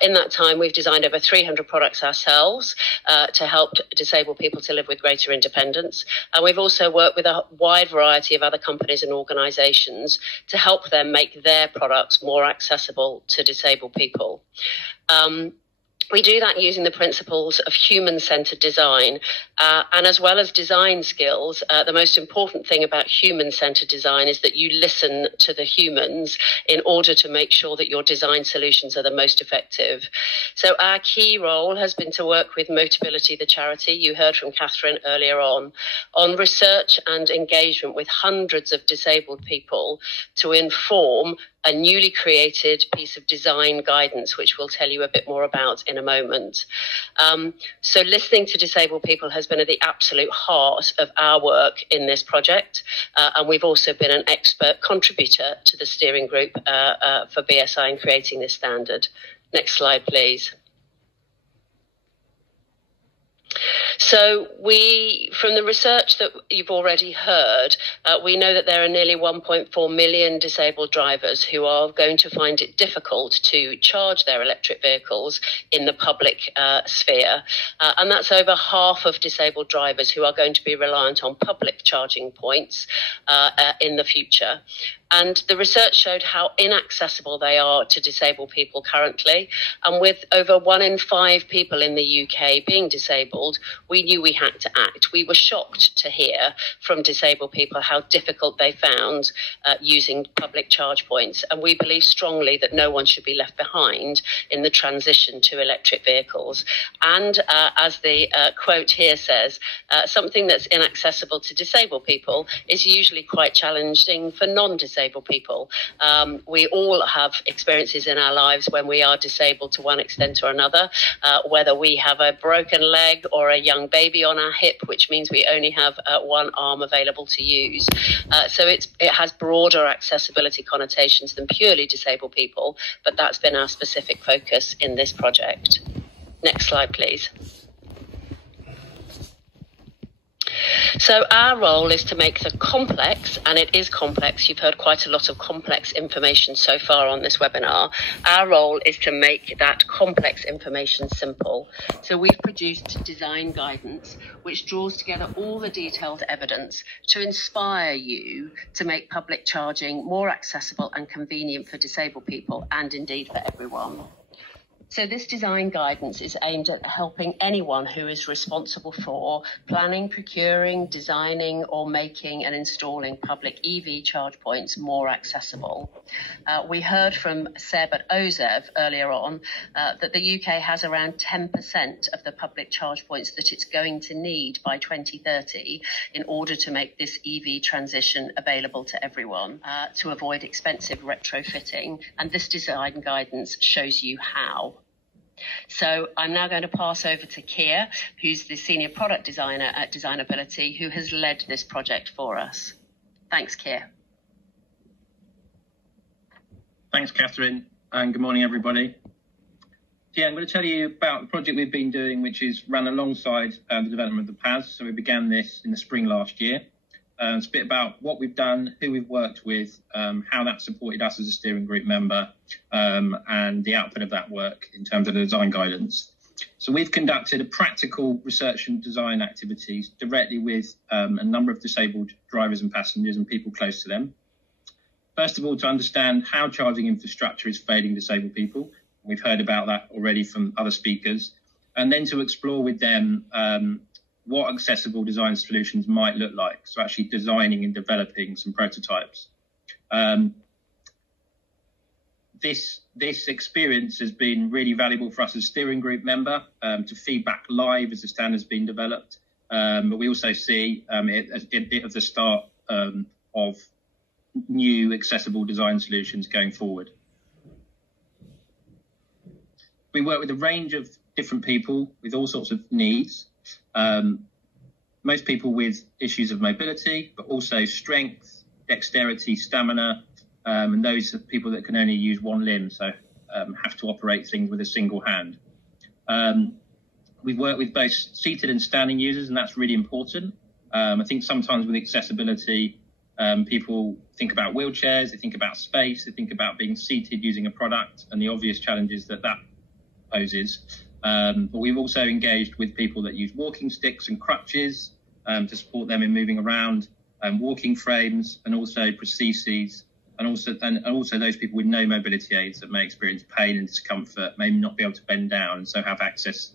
In that time, we've designed over 300 products ourselves to help disabled people to live with greater independence. And we've also worked with a wide variety of other companies and organisations to help them make their products more accessible to disabled people. We do that using the principles of human-centred design. And as well as design skills, the most important thing about human-centred design is that you listen to the humans in order to make sure that your design solutions are the most effective. So our key role has been to work with Motabilty, the charity you heard from Catherine earlier on research and engagement with hundreds of disabled people to inform a newly created piece of design guidance, which we'll tell you a bit more about in a moment. So listening to disabled people has been at the absolute heart of our work in this project. And we've also been an expert contributor to the steering group for BSI in creating this standard. Next slide, please. So from the research that you've already heard, we know that there are nearly 1.4 million disabled drivers who are going to find it difficult to charge their electric vehicles in the public sphere. And that's over half of disabled drivers who are going to be reliant on public charging points in the future. And the research showed how inaccessible they are to disabled people currently. And with over 1 in 5 people in the UK being disabled, we knew we had to act. We were shocked to hear from disabled people how difficult they found using public charge points. And we believe strongly that no one should be left behind in the transition to electric vehicles. And as the quote here says, something that's inaccessible to disabled people is usually quite challenging for non-disabled people. We all have experiences in our lives when we are disabled to one extent or another, whether we have a broken leg or a young baby on our hip, which means we only have one arm available to use. So it has broader accessibility connotations than purely disabled people, but that's been our specific focus in this project. Next slide, please. So our role is to make the complex, and it is complex, you've heard quite a lot of complex information so far on this webinar. Our role is to make that complex information simple. So we've produced design guidance, which draws together all the detailed evidence to inspire you to make public charging more accessible and convenient for disabled people, and indeed for everyone. So this design guidance is aimed at helping anyone who is responsible for planning, procuring, designing or making and installing public EV charge points more accessible. We heard from Seb at OZEV earlier on that the UK has around 10% of the public charge points that it's going to need by 2030 in order to make this EV transition available to everyone to avoid expensive retrofitting. And this design guidance shows you how. So I'm now going to pass over to Keir, who's the Senior Product Designer at Designability, who has led this project for us. Thanks, Keir. Thanks, Catherine, and good morning, everybody. Yeah, I'm going to tell you about the project we've been doing, which is run alongside the development of the PAS. So we began this in the spring last year. It's a bit about what we've done, who we've worked with, how that supported us as a steering group member, and the output of that work in terms of the design guidance. So we've conducted a practical research and design activities directly with a number of disabled drivers and passengers and people close to them. First of all, to understand how charging infrastructure is failing disabled people. We've heard about that already from other speakers. and then to explore with them what accessible design solutions might look like. So actually designing and developing some prototypes. This experience has been really valuable for us as steering group member to feedback live as the standard's been developed. But we also see it as the start of new accessible design solutions going forward. We work with a range of different people with all sorts of needs. Most people with issues of mobility, but also strength, dexterity, stamina, and those are people that can only use one limb, so have to operate things with a single hand. We work with both seated and standing users, and that's really important. I think sometimes with accessibility, people think about wheelchairs, they think about space, they think about being seated using a product and the obvious challenges that poses. But we've also engaged with people that use walking sticks and crutches to support them in moving around, walking frames, and also prostheses, and also those people with no mobility aids that may experience pain and discomfort, may not be able to bend down, and so have access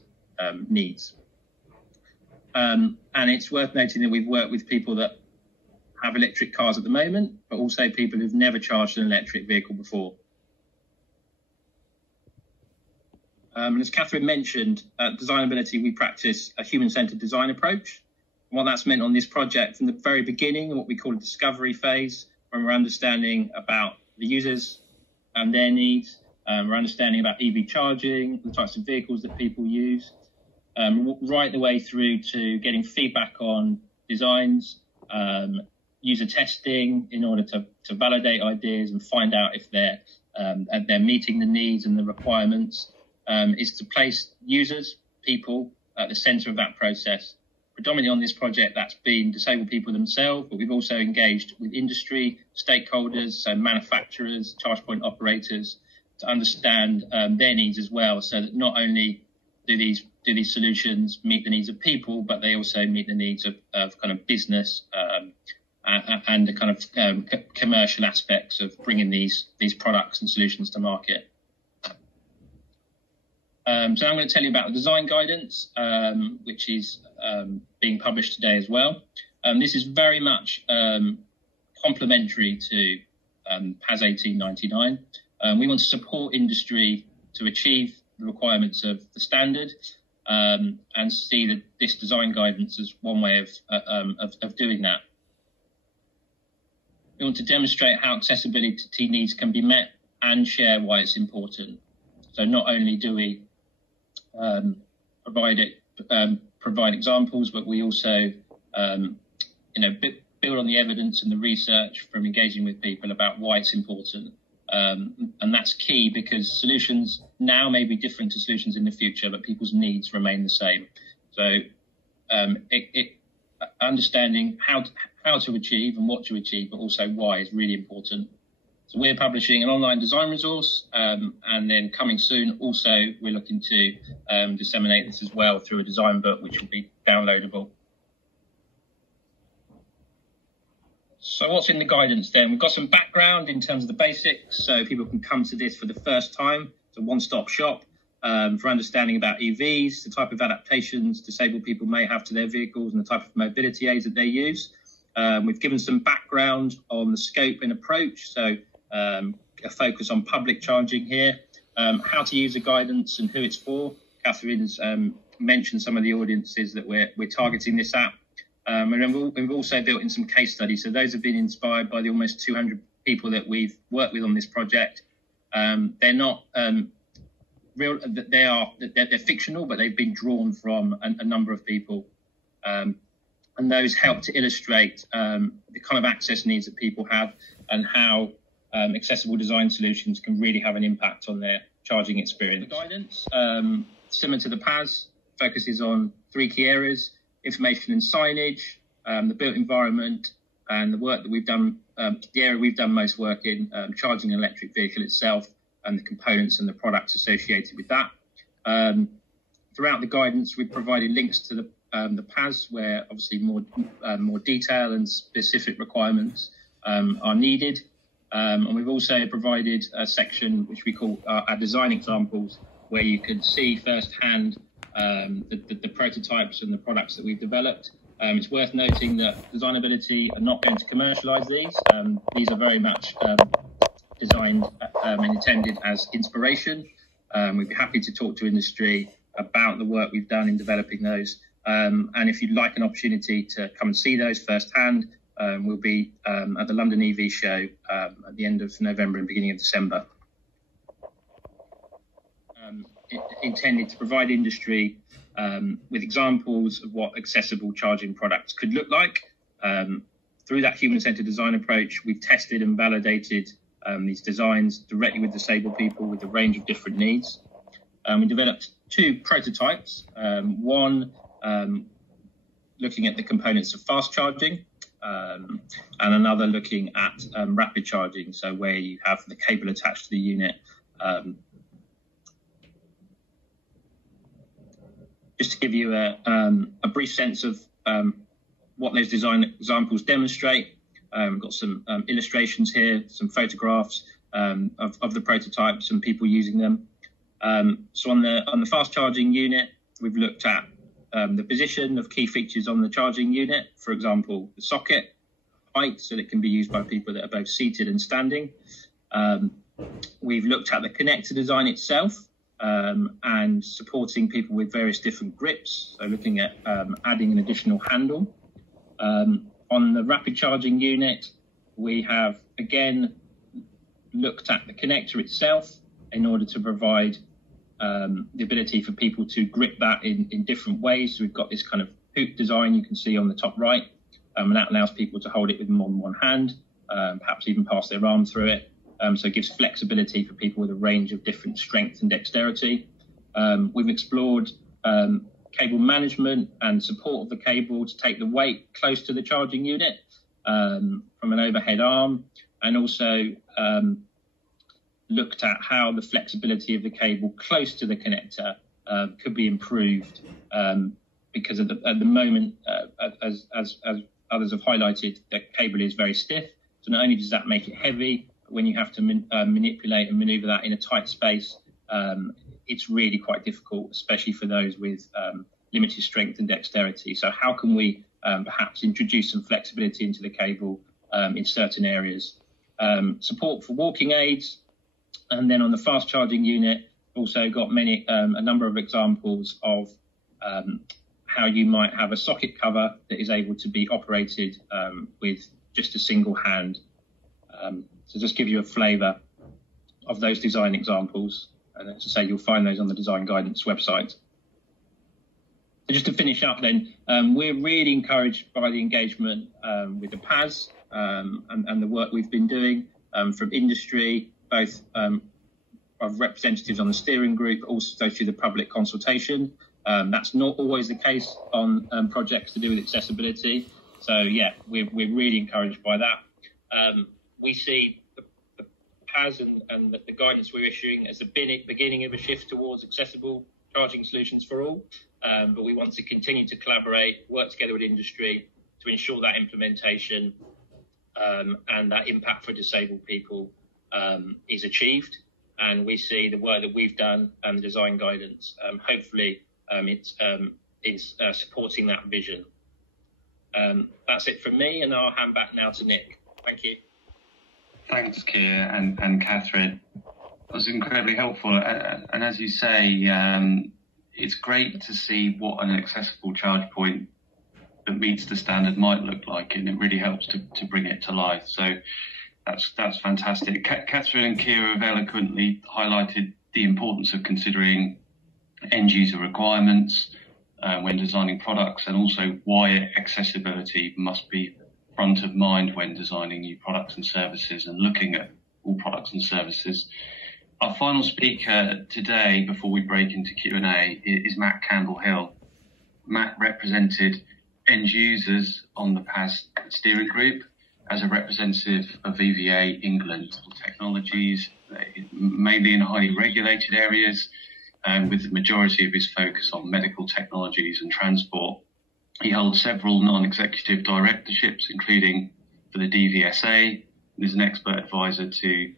needs. And it's worth noting that we've worked with people that have electric cars at the moment, but also people who've never charged an electric vehicle before. And as Catherine mentioned, at Designability, we practice a human-centered design approach. And what that's meant on this project from the very beginning, what we call a discovery phase, when we're understanding about the users and their needs, we're understanding about EV charging, the types of vehicles that people use, right the way through to getting feedback on designs, user testing in order to validate ideas and find out if they're meeting the needs and the requirements, is to place users, people, at the centre of that process. Predominantly on this project, that's been disabled people themselves, but we've also engaged with industry stakeholders, so manufacturers, charge point operators, to understand their needs as well, so that not only do these solutions meet the needs of people, but they also meet the needs of kind of business and the kind of commercial aspects of bringing these products and solutions to market. So I'm going to tell you about the design guidance, which is being published today as well. This is very much complementary to PAS 1899. We want to support industry to achieve the requirements of the standard and see that this design guidance as one way of doing that. We want to demonstrate how accessibility needs can be met and share why it's important. So not only do we provide examples, but we also build on the evidence and the research from engaging with people about why it's important. And that's key because solutions now may be different to solutions in the future, but people's needs remain the same. So understanding how to achieve and what to achieve, but also why is really important. So we're publishing an online design resource, and then coming soon, also we're looking to disseminate this as well through a design book, which will be downloadable. So what's in the guidance then? We've got some background in terms of the basics, so people can come to this for the first time. It's a one-stop shop for understanding about EVs, the type of adaptations disabled people may have to their vehicles, and the type of mobility aids that they use. We've given some background on the scope and approach, so a focus on public charging here, how to use the guidance and who it's for. Catherine's mentioned some of the audiences that we're targeting this at. And then we've also built in some case studies. So those have been inspired by the almost 200 people that we've worked with on this project. They're not real; they're fictional, but they've been drawn from a number of people, and those help to illustrate the kind of access needs that people have and how accessible design solutions can really have an impact on their charging experience. The guidance, similar to the PAS, focuses on 3 key areas: information and signage, the built environment, and the work that we've done, the area we've done most work in, charging an electric vehicle itself and the components and the products associated with that. Throughout the guidance, we've provided links to the PAS, where obviously more detail and specific requirements are needed. And we've also provided a section which we call our design examples, where you can see firsthand the prototypes and the products that we've developed. It's worth noting that Designability are not going to commercialise these. These are very much designed and intended as inspiration. We'd be happy to talk to industry about the work we've done in developing those. And if you'd like an opportunity to come and see those firsthand, we'll be at the London EV show at the end of November and beginning of December. Intended to provide industry with examples of what accessible charging products could look like. Through that human-centered design approach, we've tested and validated these designs directly with disabled people with a range of different needs. We developed 2 prototypes, one looking at the components of fast charging, and another looking at rapid charging, so where you have the cable attached to the unit. Just to give you a brief sense of what those design examples demonstrate, we've got some illustrations here, some photographs of the prototypes and people using them. So on the fast charging unit, we've looked at the position of key features on the charging unit, for example, the socket height, so that it can be used by people that are both seated and standing. We've looked at the connector design itself, and supporting people with various different grips, so looking at adding an additional handle. On the rapid charging unit, we have again looked at the connector itself in order to provide the ability for people to grip that in different ways. So we've got this kind of hoop design you can see on the top right, and that allows people to hold it with more than one hand, perhaps even pass their arm through it. So it gives flexibility for people with a range of different strength and dexterity. We've explored cable management and support of the cable to take the weight close to the charging unit from an overhead arm, and also looked at how the flexibility of the cable close to the connector could be improved, because at the moment, as others have highlighted, the cable is very stiff. So not only does that make it heavy, when you have to manipulate and maneuver that in a tight space, it's really quite difficult, especially for those with limited strength and dexterity. So how can we perhaps introduce some flexibility into the cable in certain areas? Support for walking aids. And then on the fast charging unit, also got a number of examples of how you might have a socket cover that is able to be operated with just a single hand. So just give you a flavour of those design examples. And as I say, you'll find those on the Design Guidance website. So just to finish up then, we're really encouraged by the engagement with the PAS and the work we've been doing from industry, both of representatives on the steering group, but also through the public consultation. That's not always the case on projects to do with accessibility. So yeah, we're really encouraged by that. We see the PAS and the guidance we're issuing as the beginning of a shift towards accessible charging solutions for all. But we want to continue to collaborate, work together with industry to ensure that implementation and that impact for disabled people is achieved. And we see the work that we've done and the design guidance, hopefully it's supporting that vision. That's it from me, and I'll hand back now to Nick. Thank you. Thanks, Keir and Catherine. That was incredibly helpful. And as you say, it's great to see what an accessible charge point that meets the standard might look like, and it really helps to bring it to life. So that's fantastic. Catherine and Keir have eloquently highlighted the importance of considering end user requirements when designing products, and also why accessibility must be front of mind when designing new products and services and looking at all products and services. Our final speaker today, before we break into Q&A, is Matt Campbell-Hill. Matt represented end users on the PAS steering group as a representative of EVA England Technologies, mainly in highly regulated areas, with the majority of his focus on medical technologies and transport. He holds several non-executive directorships, including for the DVSA, and is an expert advisor to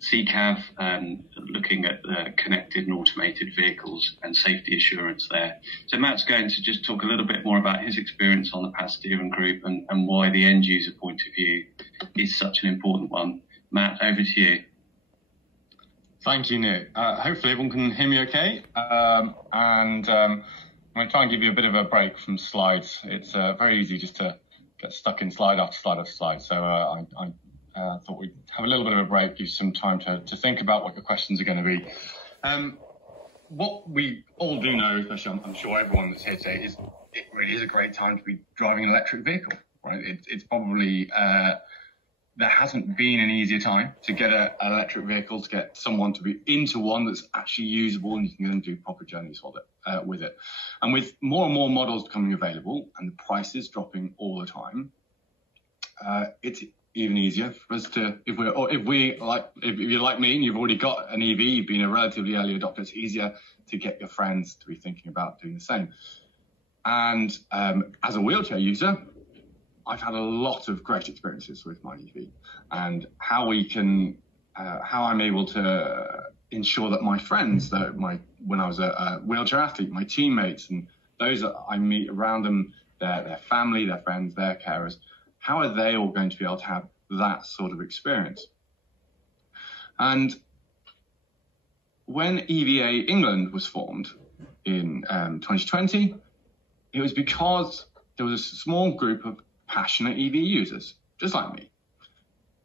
CCAV, looking at the connected and automated vehicles and safety assurance there. So Matt's going to just talk a little bit more about his experience on the PAS steering group and why the end user point of view is such an important one. Matt, over to you. Thank you, Nick. Hopefully everyone can hear me okay. I'm going to try and give you a bit of a break from slides. It's very easy just to get stuck in slide after slide after slide. So I thought we'd have a little bit of a break, give you some time to think about what your questions are going to be. What we all do know, especially I'm sure everyone that's here today, is it really is a great time to be driving an electric vehicle, right? It's probably, there hasn't been an easier time to get an electric vehicle, to get someone to be into one that's actually usable and you can then do proper journeys with it. And with more and more models becoming available and the prices dropping all the time, it's even easier for us to, if you're like me and you've already got an EV, you've been a relatively early adopter, it's easier to get your friends to be thinking about doing the same. And as a wheelchair user, I've had a lot of great experiences with my EV and how I'm able to ensure that my friends, when I was a wheelchair athlete, my teammates and those that I meet around them, their family, their friends, their carers, how are they all going to be able to have that sort of experience? And when EVA England was formed in 2020, it was because there was a small group of passionate EV users, just like me.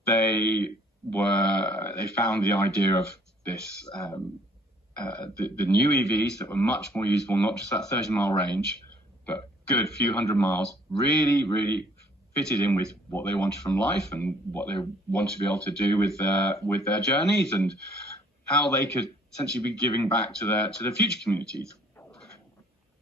They found the idea of this, the new EVs that were much more usable, not just that 30-mile range, but good few hundred miles, really, really fitted in with what they wanted from life and what they want to be able to do with their journeys and how they could essentially be giving back to their future communities.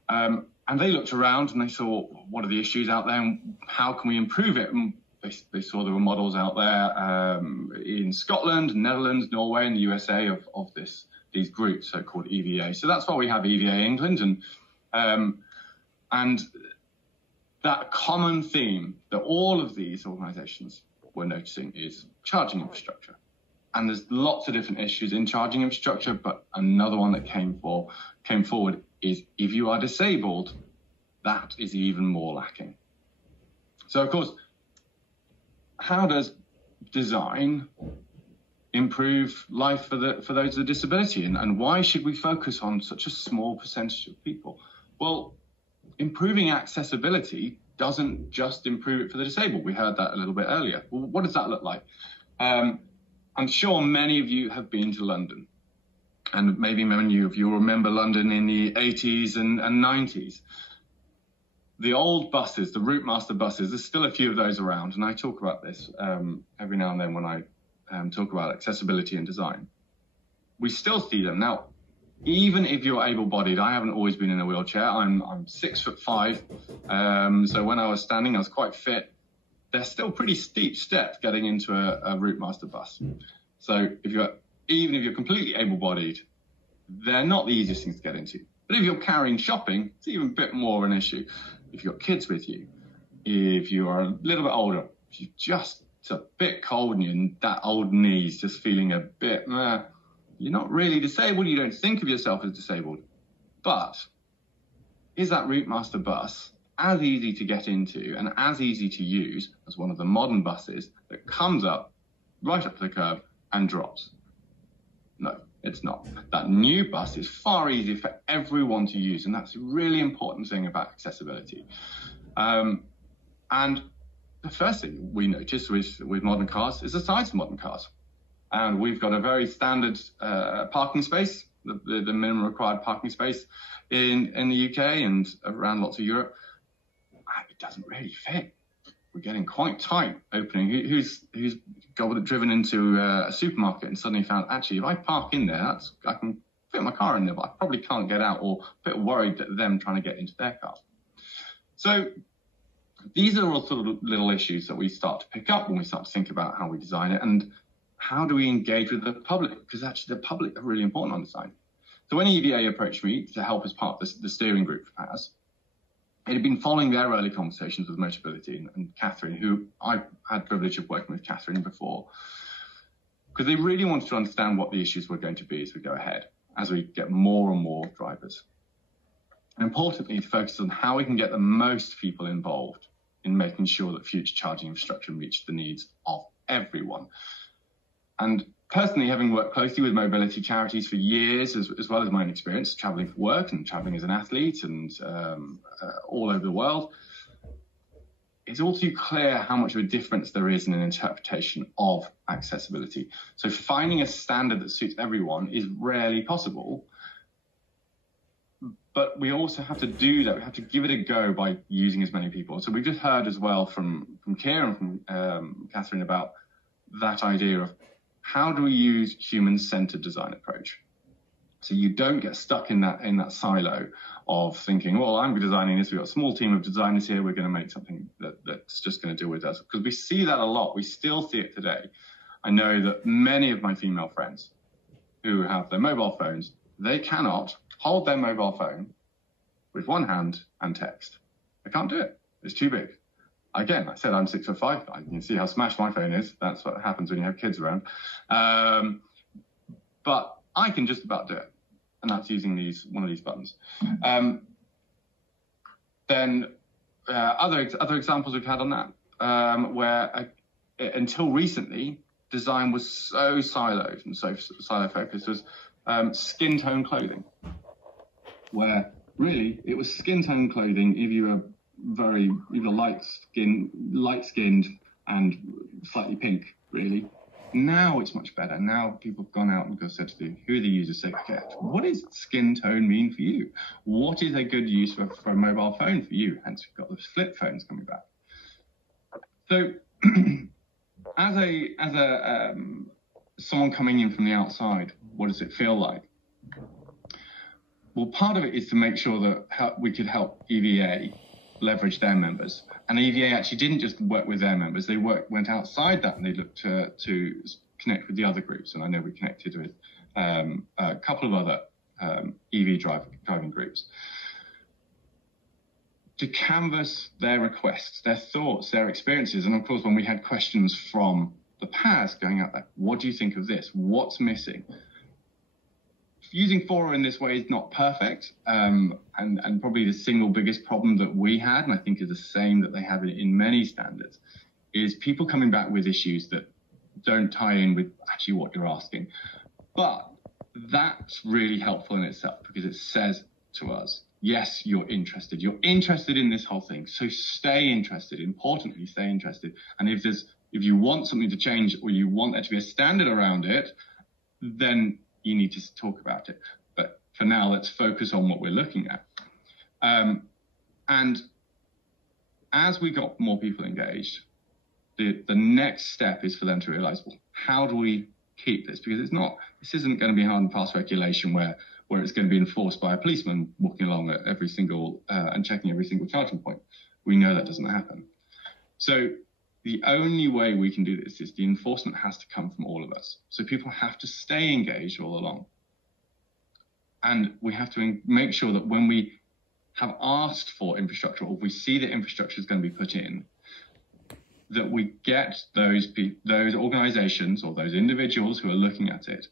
And they looked around and they saw what are the issues out there and how can we improve it. And they saw there were models out there in Scotland, Netherlands, Norway, and the USA of these groups, so-called EVA. So that's why we have EVA England, and that common theme that all of these organisations were noticing is charging infrastructure. And there's lots of different issues in charging infrastructure, but another one that came forward is if you are disabled, that is even more lacking. So, of course, how does design improve life for those with disability? And why should we focus on such a small percentage of people? Well, improving accessibility doesn't just improve it for the disabled. We heard that a little bit earlier. Well, what does that look like? I'm sure many of you have been to London, and maybe many of you remember London in the 80s and 90s. The old buses, the Route Master buses, there's still a few of those around, and I talk about this every now and then when I talk about accessibility and design. We still see them. Now, even if you're able-bodied, I haven't always been in a wheelchair. I'm 6'5", so when I was standing, I was quite fit. They're still pretty steep steps getting into a Route Master bus. So even if you're completely able-bodied, they're not the easiest things to get into. But if you're carrying shopping, it's even a bit more of an issue. If you've got kids with you, if you are a little bit older, if it's a bit cold and that old knees just feeling a bit, you're not really disabled, you don't think of yourself as disabled. But is that Route Master bus as easy to get into and as easy to use as one of the modern buses that comes up right up to the curb and drops? No, it's not. That new bus is far easier for everyone to use, and that's a really important thing about accessibility. And the first thing we notice with modern cars is the size of modern cars. And we've got a very standard parking space, the minimum required parking space in the UK and around lots of Europe. It doesn't really fit. We're getting quite tight opening. Who's driven into a supermarket and suddenly found, actually, if I park in there, I can fit my car in there, but I probably can't get out, or a bit worried at them trying to get into their car. So these are all sort of little issues that we start to pick up when we start to think about how we design it and how do we engage with the public, because actually the public are really important on design. So when EVA approached me to help as part of the steering group for PAS, it had been following their early conversations with Motabilty and Catherine, who I had the privilege of working with Catherine before. because they really wanted to understand what the issues were going to be as we go ahead, as we get more and more drivers. And importantly, focus on how we can get the most people involved in making sure that future charging infrastructure meets the needs of everyone. And personally, having worked closely with mobility charities for years, as well as my own experience traveling for work and traveling as an athlete and all over the world, it's all too clear how much of a difference there is in an interpretation of accessibility. So finding a standard that suits everyone is rarely possible. But we also have to do that. We have to give it a go by using as many people. So we've just heard as well from Keir and from Catherine about that idea of how do we use human-centered design approach. So you don't get stuck in that silo of thinking, well, I'm designing this. We've got a small team of designers here. We're going to make something that's just going to deal with us. Because we see that a lot. We still see it today. I know that many of my female friends who have their mobile phones, they cannot hold their mobile phone with one hand and text. They can't do it. It's too big. Again, I said I'm 6'5". You can see how smashed my phone is. That's what happens when you have kids around. But I can just about do it, and that's using one of these buttons. Then other examples we've had on that, where until recently, design was so siloed and so silo-focused, was skin tone clothing, where really it was skin tone clothing if you were either light-skinned and slightly pink, really. Now it's much better. Now people have gone out and said to who are the users say, okay, what does skin tone mean for you? What is a good use for a mobile phone for you? Hence we've got those flip phones coming back. So as a someone coming in from the outside, what does it feel like? Well, part of it is to make sure that we could help EVA leverage their members. And EVA actually didn't just work with their members. They went outside that and they looked to connect with the other groups. And I know we connected with a couple of other EV driving groups to canvas their requests, their thoughts, their experiences. And of course, when we had questions from the PAS going out there, what do you think of this? What's missing? Using Fora in this way is not perfect, and probably the single biggest problem that we had, and I think is the same that they have in many standards, is people coming back with issues that don't tie in with actually what you're asking. But that's really helpful in itself because it says to us, yes, you're interested. You're interested in this whole thing, so stay interested. Importantly, stay interested. And if you want something to change or you want there to be a standard around it, then you need to talk about it. But for now, let's focus on what we're looking at. And as we got more people engaged, the next step is for them to realize, well, how do we keep this? Because this isn't going to be hard and fast regulation where it's going to be enforced by a policeman walking along at every single and checking every single charging point. We know that doesn't happen. So the only way we can do this is the enforcement has to come from all of us. So people have to stay engaged all along. And we have to make sure that when we have asked for infrastructure, or we see that infrastructure is going to be put in, that we get those organizations or those individuals who are looking at it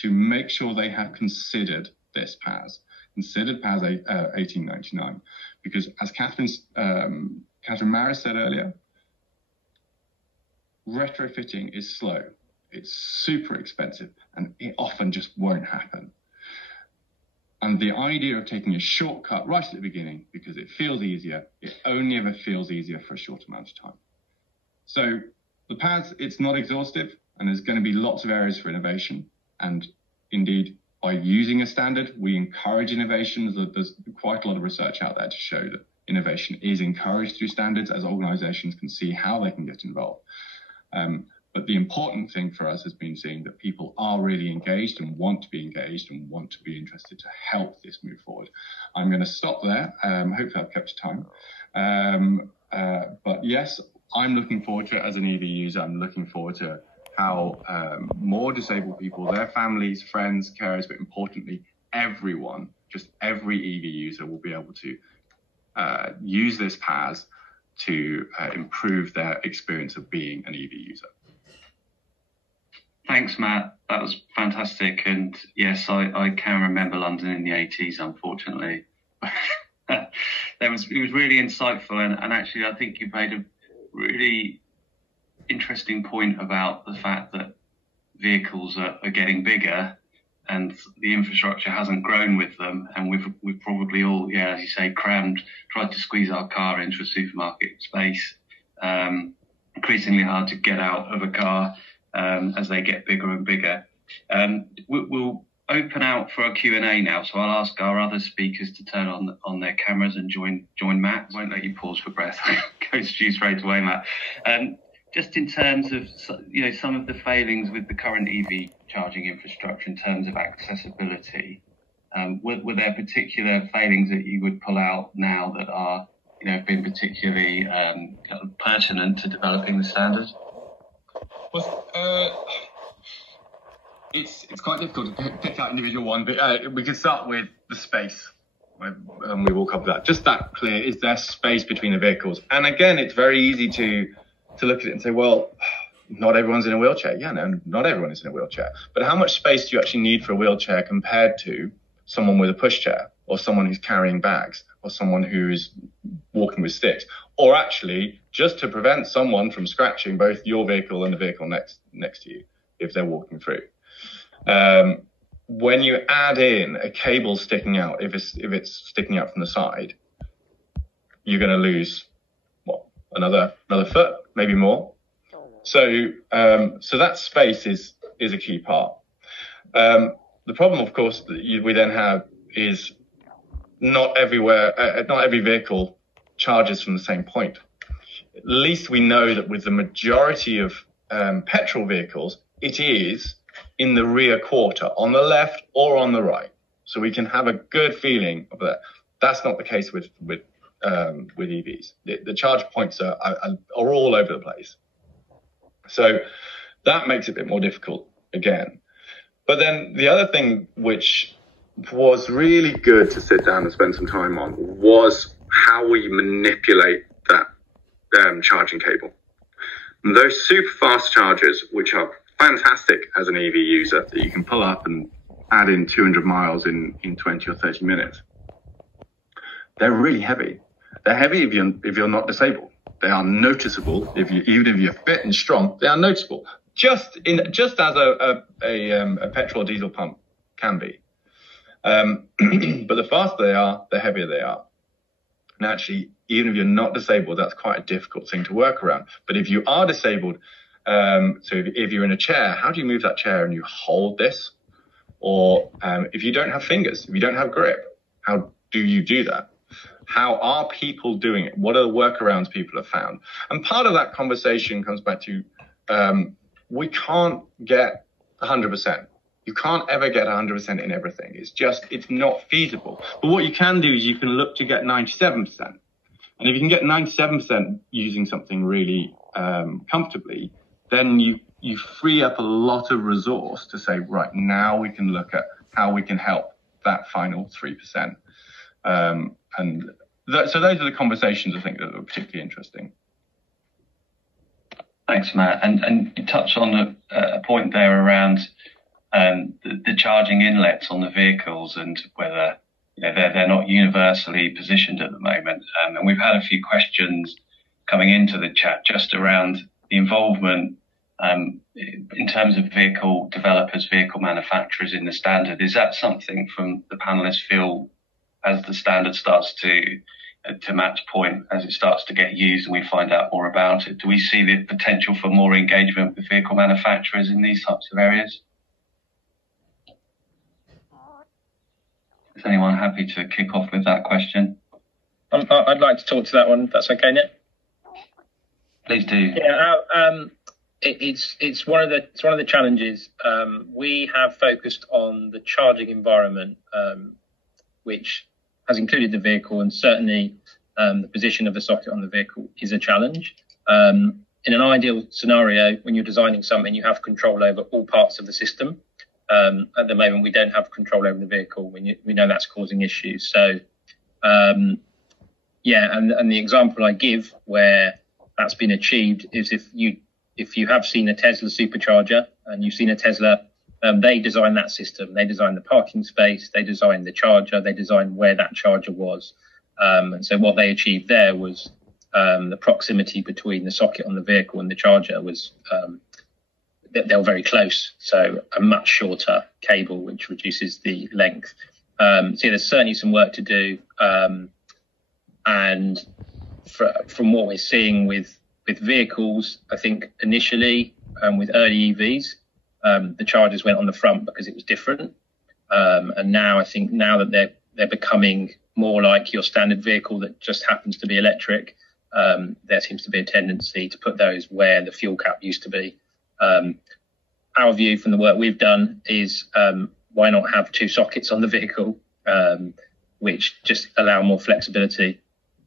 to make sure they have considered this PAS, considered PAS 1899. Because as Catherine Maris said earlier, retrofitting is slow, it's super expensive, and it often just won't happen. And the idea of taking a shortcut right at the beginning because it feels easier, it only ever feels easier for a short amount of time. So the PAS, it's not exhaustive, and there's going to be lots of areas for innovation. And indeed, by using a standard, we encourage innovation. There's quite a lot of research out there to show that innovation is encouraged through standards as organizations can see how they can get involved. But the important thing for us has been seeing that people are really engaged and want to be engaged and want to be interested to help this move forward. I'm going to stop there. Hopefully I've kept time. But yes, I'm looking forward to it as an EV user. I'm looking forward to how more disabled people, their families, friends, carers, but importantly, everyone, just every EV user will be able to use this PAS to improve their experience of being an EV user. Thanks, Matt. That was fantastic. And yes, I can remember London in the 80s, unfortunately. It was really insightful. And actually, I think you made a really interesting point about the fact that vehicles are getting bigger and the infrastructure hasn't grown with them. And we've probably all, as you say, tried to squeeze our car into a supermarket space. Increasingly hard to get out of a car as they get bigger and bigger. We'll open out for a Q&A now, so I'll ask our other speakers to turn on their cameras and join Matt. Won't let you pause for breath. Go to you straight away, Matt. Just in terms of some of the failings with the current EV charging infrastructure in terms of accessibility, were there particular failings that you would pull out now that are have been particularly pertinent to developing the standard? Well, it's quite difficult to pick out individual one, but we can start with the space. We will cover that. Just that clear, is there space between the vehicles? And again, it's very easy to look at it and say, well, not everyone's in a wheelchair. Yeah, no, not everyone is in a wheelchair. But how much space do you actually need for a wheelchair compared to someone with a pushchair, or someone who's carrying bags, or someone who is walking with sticks, or actually just to prevent someone from scratching both your vehicle and the vehicle next to you if they're walking through? When you add in a cable sticking out, if it's sticking out from the side, you're going to lose another foot, maybe more. So that space is a key part. The problem, of course, that we then have is not every vehicle charges from the same point. At least we know that with the majority of petrol vehicles, it is in the rear quarter, on the left or on the right. So we can have a good feeling of that. That's not the case with EVs. The charge points are all over the place. So that makes it a bit more difficult again. But then the other thing which was really good to sit down and spend some time on was how we manipulate that charging cable. And those super fast chargers, which are fantastic as an EV user, that you can pull up and add in 200 miles in 20 or 30 minutes, they're really heavy. They're heavy if you're not disabled. They are noticeable even if you're fit and strong. They are noticeable, just as a petrol or diesel pump can be. But the faster they are, the heavier they are. And actually, even if you're not disabled, that's quite a difficult thing to work around. But if you are disabled, so if you're in a chair, how do you move that chair and you hold this? Or if you don't have fingers, if you don't have grip, how do you do that? How are people doing it? What are the workarounds people have found? And part of that conversation comes back to we can't get 100%. You can't ever get 100% in everything. It's not feasible. But what you can do is you can look to get 97%. And if you can get 97% using something really comfortably, then you free up a lot of resource to say, right, now we can look at how we can help that final 3%. So those are the conversations I think that are particularly interesting. Thanks, Matt. And you touched on a point there around the charging inlets on the vehicles and whether they're not universally positioned at the moment. And we've had a few questions coming into the chat just around the involvement in terms of vehicle developers, vehicle manufacturers in the standard. Is that something from the panelists feel as the standard starts to Matt's point, as it starts to get used and we find out more about it, do we see the potential for more engagement with vehicle manufacturers in these types of areas? Is anyone happy to kick off with that question? I'd like to talk to that one, if that's okay, Nick. Please do. Yeah, it's one of the challenges. We have focused on the charging environment, which has included the vehicle, and certainly the position of the socket on the vehicle is a challenge. In an ideal scenario, when you're designing something, you have control over all parts of the system. At the moment, we don't have control over the vehicle. We know that's causing issues. So, and the example I give where that's been achieved is if you have seen a Tesla supercharger and you've seen a Tesla. They designed that system. They designed the parking space. They designed the charger. They designed where that charger was. And so what they achieved there was the proximity between the socket on the vehicle and the charger was they were very close. So a much shorter cable, which reduces the length. So there's certainly some work to do. And from what we're seeing with vehicles, I think initially with early EVs, the chargers went on the front because it was different. And now I think that they're becoming more like your standard vehicle that just happens to be electric, there seems to be a tendency to put those where the fuel cap used to be. Our view from the work we've done is why not have two sockets on the vehicle, which just allow more flexibility.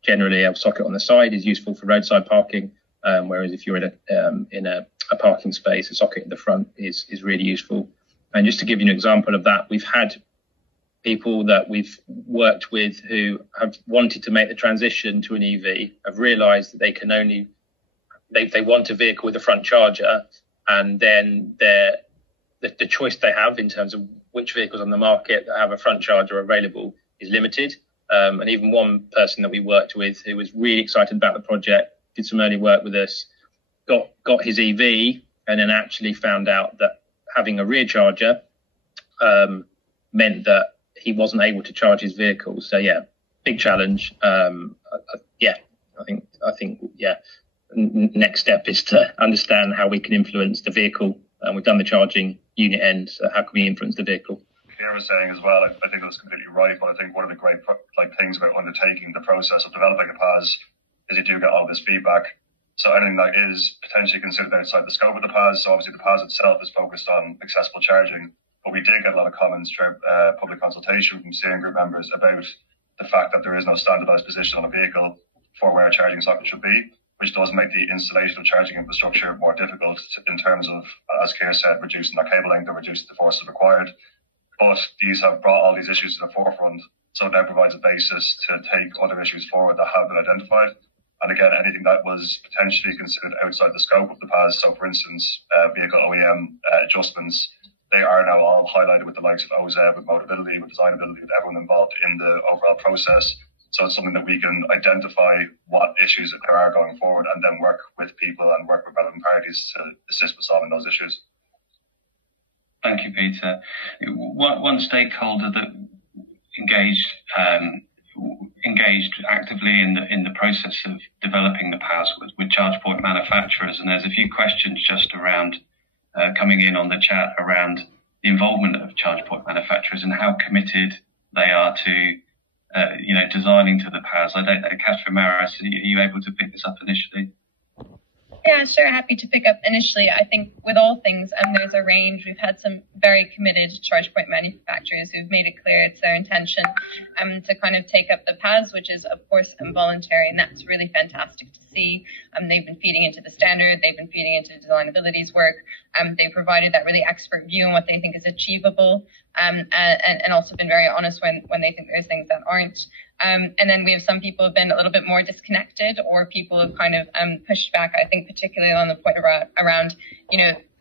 Generally, a socket on the side is useful for roadside parking, whereas if you're in a parking space, a socket at the front is really useful. And just to give you an example of that, we've had people that we've worked with who have wanted to make the transition to an EV, have realised that they want a vehicle with a front charger, and then the choice they have in terms of which vehicles on the market that have a front charger available is limited. And even one person that we worked with who was really excited about the project, did some early work with us, got his EV, and then actually found out that having a rear charger meant that he wasn't able to charge his vehicle. So yeah, big challenge. I think next step is to understand how we can influence the vehicle. We've done the charging unit end, so how can we influence the vehicle? Claire was saying as well, I think that's completely right, but I think one of the great things about undertaking the process of developing a PAS is you do get all this feedback. So anything that is potentially considered outside the scope of the PAS, so obviously the PAS itself is focused on accessible charging, but we did get a lot of comments through public consultation from steering group members about the fact that there is no standardised position on a vehicle for where a charging socket should be, which does make the installation of charging infrastructure more difficult in terms of, as Keir said, reducing that cable length and reducing the forces required. But these have brought all these issues to the forefront, so it now provides a basis to take other issues forward that have been identified. And again, anything that was potentially considered outside the scope of the PAS, so for instance, vehicle OEM adjustments, they are now all highlighted with the likes of OZEV, with Motabilty, with Designability, with everyone involved in the overall process. So it's something that we can identify what issues there are going forward and then work with people and work with relevant parties to assist with solving those issues. Thank you, Peter. One stakeholder that engaged actively in the process of developing the PAS was with charge point manufacturers, and there's a few questions just around coming in on the chat around the involvement of charge point manufacturers and how committed they are to designing to the PAS. I don't know, Catherine Maris, are you able to pick this up initially? Yeah, sure. Happy to pick up initially. I think with all things, there's a range. We've had some very committed charge point manufacturers who've made it clear it's their intention to kind of take up the PAS, which is, of course, involuntary. And that's really fantastic to see. They've been feeding into the standard. They've been feeding into Designability's work. They provided that really expert view on what they think is achievable, and also been very honest when they think there's things that aren't. And then we have some people who have been a little bit more disconnected, or people have kind of pushed back, I think, particularly on the point around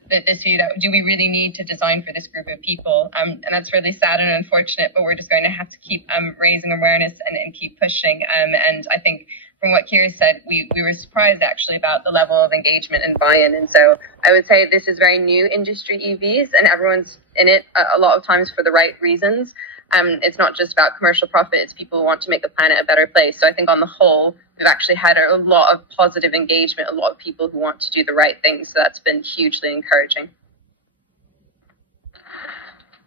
this view that do we really need to design for this group of people? And that's really sad and unfortunate, but we're just going to have to keep raising awareness and keep pushing. And I think from what Keir said, we were surprised actually about the level of engagement and buy-in. And so I would say this is very new industry EVs, and everyone's in it a lot of times for the right reasons. It's not just about commercial profit, it's people who want to make the planet a better place. So I think on the whole, we've actually had a lot of positive engagement, a lot of people who want to do the right thing. So that's been hugely encouraging.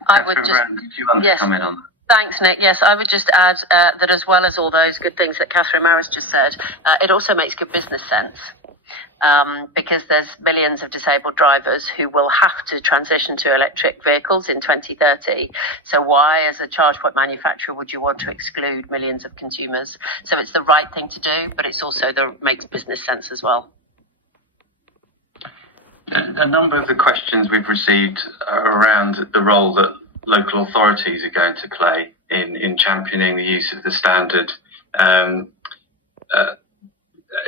I would just, do you want to comment on that? Thanks, Nick. Yes, I would just add that as well as all those good things that Catherine Maris just said, it also makes good business sense. Because there's millions of disabled drivers who will have to transition to electric vehicles in 2030. So why, as a charge point manufacturer, would you want to exclude millions of consumers? So it's the right thing to do, but it's also makes business sense as well. A number of the questions we've received are around the role that local authorities are going to play in championing the use of the standard.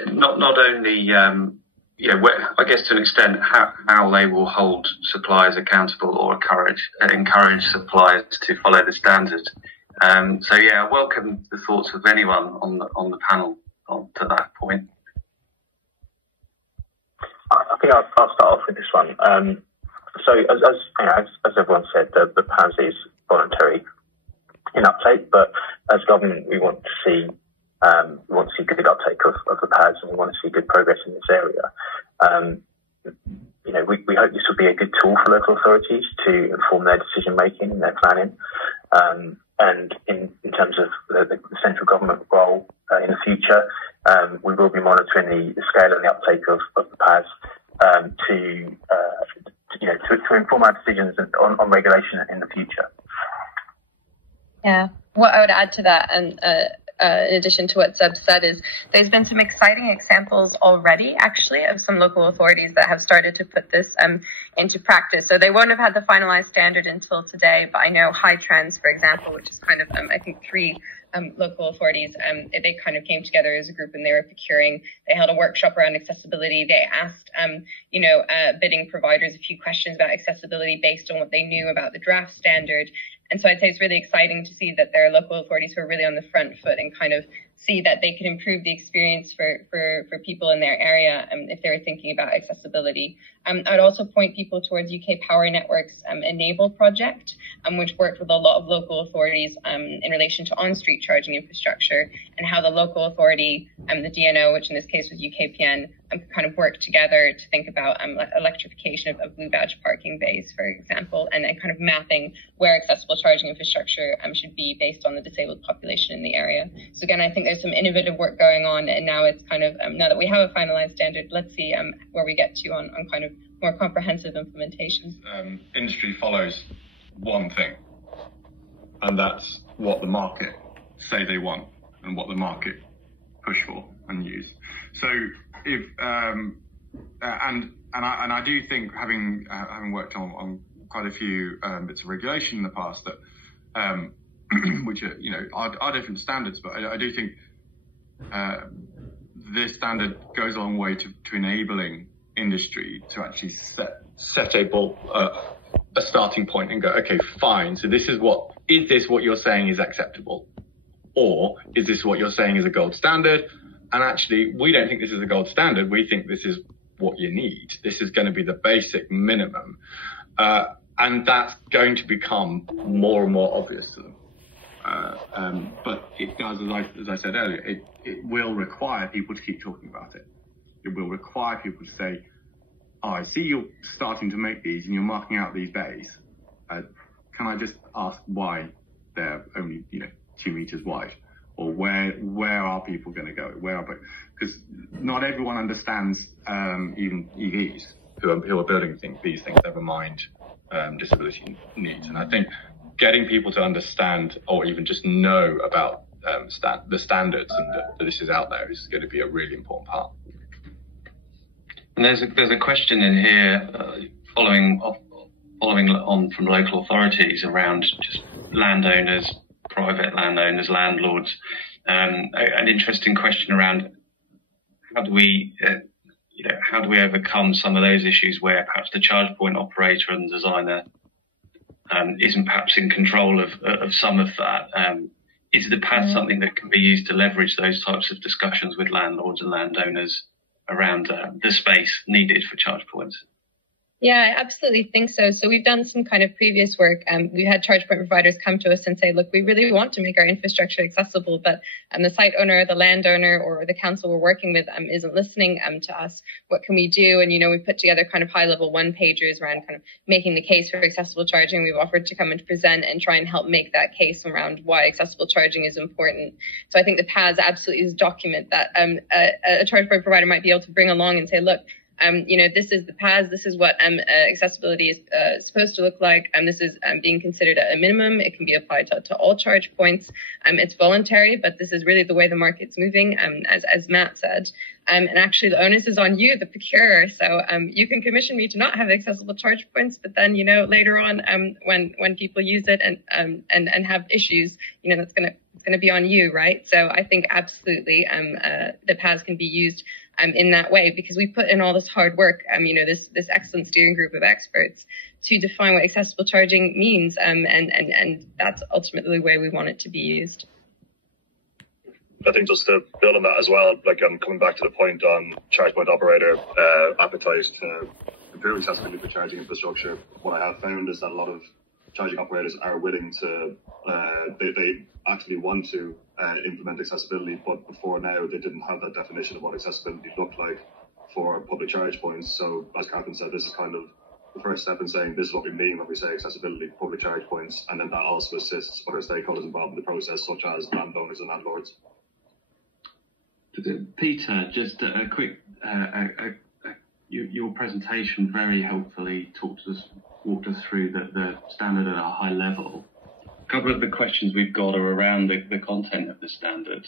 Not only I guess to an extent, how they will hold suppliers accountable or encourage suppliers to follow the standard. I welcome the thoughts of anyone on the panel to that point. I think I'll start off with this one. So as everyone said, the PAS is voluntary in uptake, but as government, we want to see good uptake of the PAS, and we want to see good progress in this area. We hope this will be a good tool for local authorities to inform their decision making and their planning. And in terms of the central government role in the future, we will be monitoring the scale and the uptake of the PAS to inform our decisions on regulation in the future. Yeah, what I would add to that, and in addition to what Zeb said, is there's been some exciting examples already, actually, of some local authorities that have started to put this into practice. So they won't have had the finalized standard until today, but I know High Trans, for example, which is kind of, I think, 3 local authorities, they kind of came together as a group and they were procuring. They held a workshop around accessibility. They asked, bidding providers a few questions about accessibility based on what they knew about the draft standard. And so I'd say it's really exciting to see that there are local authorities who are really on the front foot and kind of see that they can improve the experience for people in their area if they were thinking about accessibility. I'd also point people towards UK Power Network's Enable project, which worked with a lot of local authorities in relation to on-street charging infrastructure, and how the local authority, the DNO, which in this case was UKPN, kind of work together to think about electrification of blue badge parking bays, for example, and kind of mapping where accessible charging infrastructure should be based on the disabled population in the area. So again, I think there's some innovative work going on, and now it's kind of, now that we have a finalized standard, let's see where we get to on kind of more comprehensive implementations. Industry follows one thing, and that's what the market say they want and what the market push for and use. So if and I do think, having worked on quite a few bits of regulation in the past, that which are different standards, but I do think this standard goes a long way to enabling industry to actually set a starting point and go, okay, fine. So is this what you're saying is acceptable, or is this what you're saying is a gold standard? And actually, we don't think this is a gold standard. We think this is what you need. This is going to be the basic minimum. And that's going to become more and more obvious to them. But it does, as I said earlier, it will require people to keep talking about it. It will require people to say, I see you're starting to make these and you're marking out these bays. Can I just ask why they're only 2 meters wide? Or where are people going to go? Because not everyone understands even EVs who are building these things, never mind disability needs. And I think getting people to understand or even just know about the standards and that this is out there is going to be a really important part. And there's a question in here following on from local authorities around just landowners, private landowners, landlords. An interesting question around how do we overcome some of those issues where perhaps the charge point operator and designer isn't perhaps in control of some of that. Is the PAS something that can be used to leverage those types of discussions with landlords and landowners around the space needed for charge points? Yeah, I absolutely think so. So we've done some kind of previous work. We've had charge point providers come to us and say, look, we really want to make our infrastructure accessible, but the site owner, the landowner, or the council we're working with isn't listening to us. What can we do? And, we put together kind of high-level one-pagers around kind of making the case for accessible charging. We've offered to come and present and try and help make that case around why accessible charging is important. So I think the PAS absolutely is a document that a charge point provider might be able to bring along and say, look, this is the PAS. This is what accessibility is supposed to look like. This is being considered a minimum. It can be applied to all charge points. It's voluntary, but this is really the way the market's moving, as Matt said. And actually, the onus is on you, the procurer. So you can commission me to not have accessible charge points, but then later on, when people use it and have issues, it's going to be on you, right? So I think absolutely the PAS can be used in that way, because we put in all this hard work, this excellent steering group of experts to define what accessible charging means, and that's ultimately the way we want it to be used. I think just to build on that as well, coming back to the point on charge point operator appetite to improve accessibility for charging infrastructure, what I have found is that a lot of charging operators are willing to, they actually want to implement accessibility, but before now they didn't have that definition of what accessibility looked like for public charge points. So as Catherine said, this is kind of the first step in saying this is what we mean when we say accessibility for public charge points, and then that also assists other stakeholders involved in the process, such as landowners and landlords. Peter, just a quick, your presentation very helpfully walked us through the standard at a high level. A couple of the questions we've got are around the content of the standard.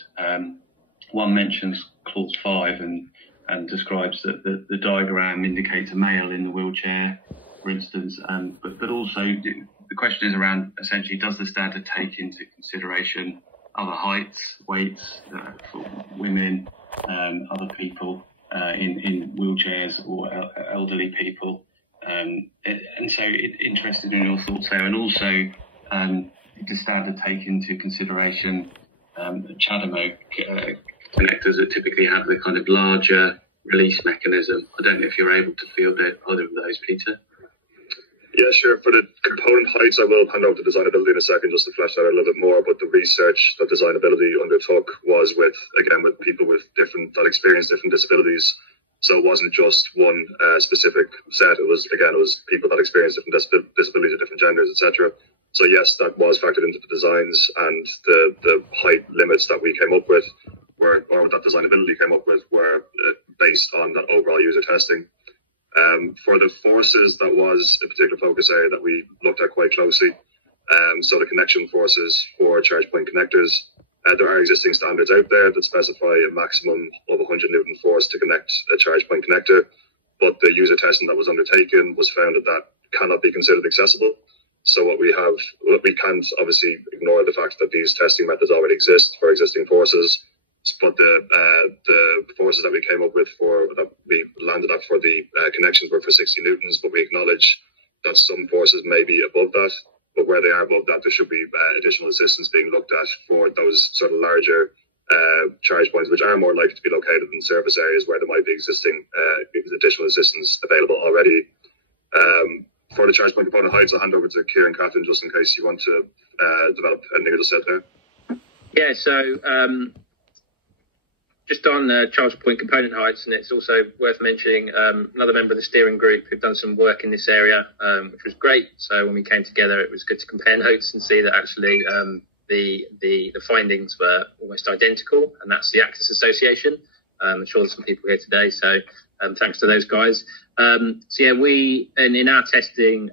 One mentions clause 5 and describes that the diagram indicates a male in the wheelchair, for instance, but also the question is around, essentially, does the standard take into consideration other heights, weights for women, other people in wheelchairs or elderly people? And so interested in your thoughts there. And also, the standard take into consideration CHAdeMO connectors that typically have the kind of larger release mechanism. I don't know if you're able to field either of those, Peter. Yeah, sure. For the component heights, I will hand over to designability in a second just to flesh that out a little bit more. But the research that designability undertook was with people with that experience different disabilities. So it wasn't just one specific set. It was people that experience different disabilities of different genders, etc. So yes, that was factored into the designs, and the height limits that we came up with or that designability came up with were based on that overall user testing. For the forces, that was a particular focus area that we looked at quite closely. So the connection forces for charge point connectors, there are existing standards out there that specify a maximum of 100 Newton force to connect a charge point connector, but the user testing that was undertaken was found that cannot be considered accessible. So we can't obviously ignore the fact that these testing methods already exist for existing forces. But the forces that we came up with that we landed at for the connections were for 60 newtons, but we acknowledge that some forces may be above that, but where they are above that, there should be additional assistance being looked at for those sort of larger charge points, which are more likely to be located in service areas where there might be existing additional assistance available already. For the charge point component heights, I'll hand over to Kieran and Catherine just in case you want to develop anything I just said there. Yeah, so just on the charge point component heights, and it's also worth mentioning another member of the steering group who've done some work in this area, which was great. So when we came together, it was good to compare notes and see that actually the findings were almost identical, and that's the Access Association. I'm sure there's some people here today, so thanks to those guys. So yeah, we, and in our testing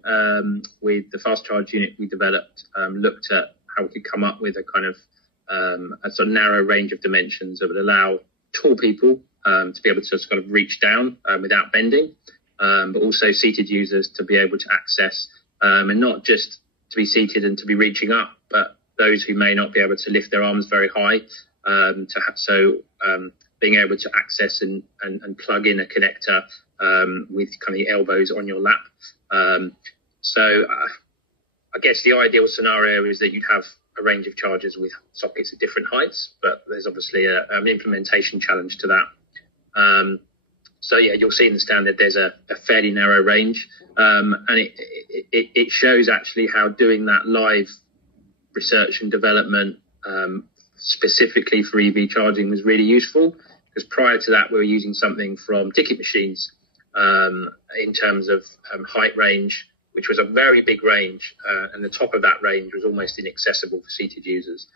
with the fast charge unit we developed, looked at how we could come up with a kind of a sort of narrow range of dimensions that would allow tall people to be able to kind of reach down without bending, but also seated users to be able to access, and not just to be seated and to be reaching up, but those who may not be able to lift their arms very high, being able to access and plug in a connector with kind of the elbows on your lap. So I guess the ideal scenario is that you'd have a range of chargers with sockets at different heights, but there's obviously an implementation challenge to that. So yeah, you'll see in the standard there's a fairly narrow range, and it shows actually how doing that live research and development specifically for EV charging was really useful, because prior to that we were using something from ticket machines in terms of height range, which was a very big range, and the top of that range was almost inaccessible for seated users.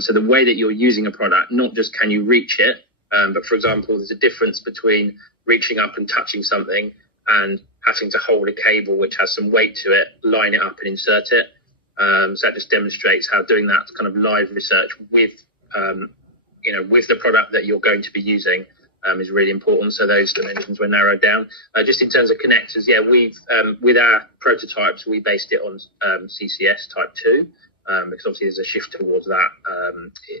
So the way that you're using a product, not just can you reach it, but for example, there's a difference between reaching up and touching something and having to hold a cable which has some weight to it, line it up and insert it. So that just demonstrates how doing that kind of live research with the product that you're going to be using is really important. So those dimensions were narrowed down. Just in terms of connectors, yeah, we've with our prototypes, we based it on CCS Type 2. because obviously there's a shift towards that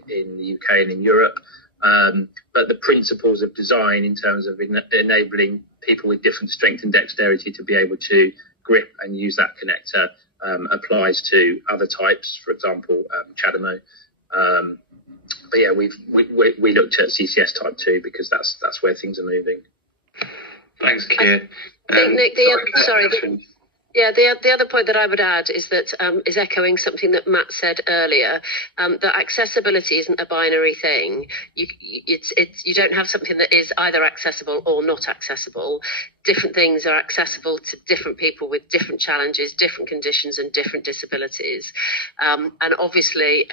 in the UK and in Europe. But the principles of design in terms of enabling people with different strength and dexterity to be able to grip and use that connector applies to other types, for example, CHAdeMO. But yeah, we looked at CCS type 2 because that's where things are moving. Thanks, Keir. Nick, the other point that I would add is that is echoing something that Matt said earlier, that accessibility isn't a binary thing. You don't have something that is either accessible or not accessible. Different things are accessible to different people with different challenges, different conditions and different disabilities. And obviously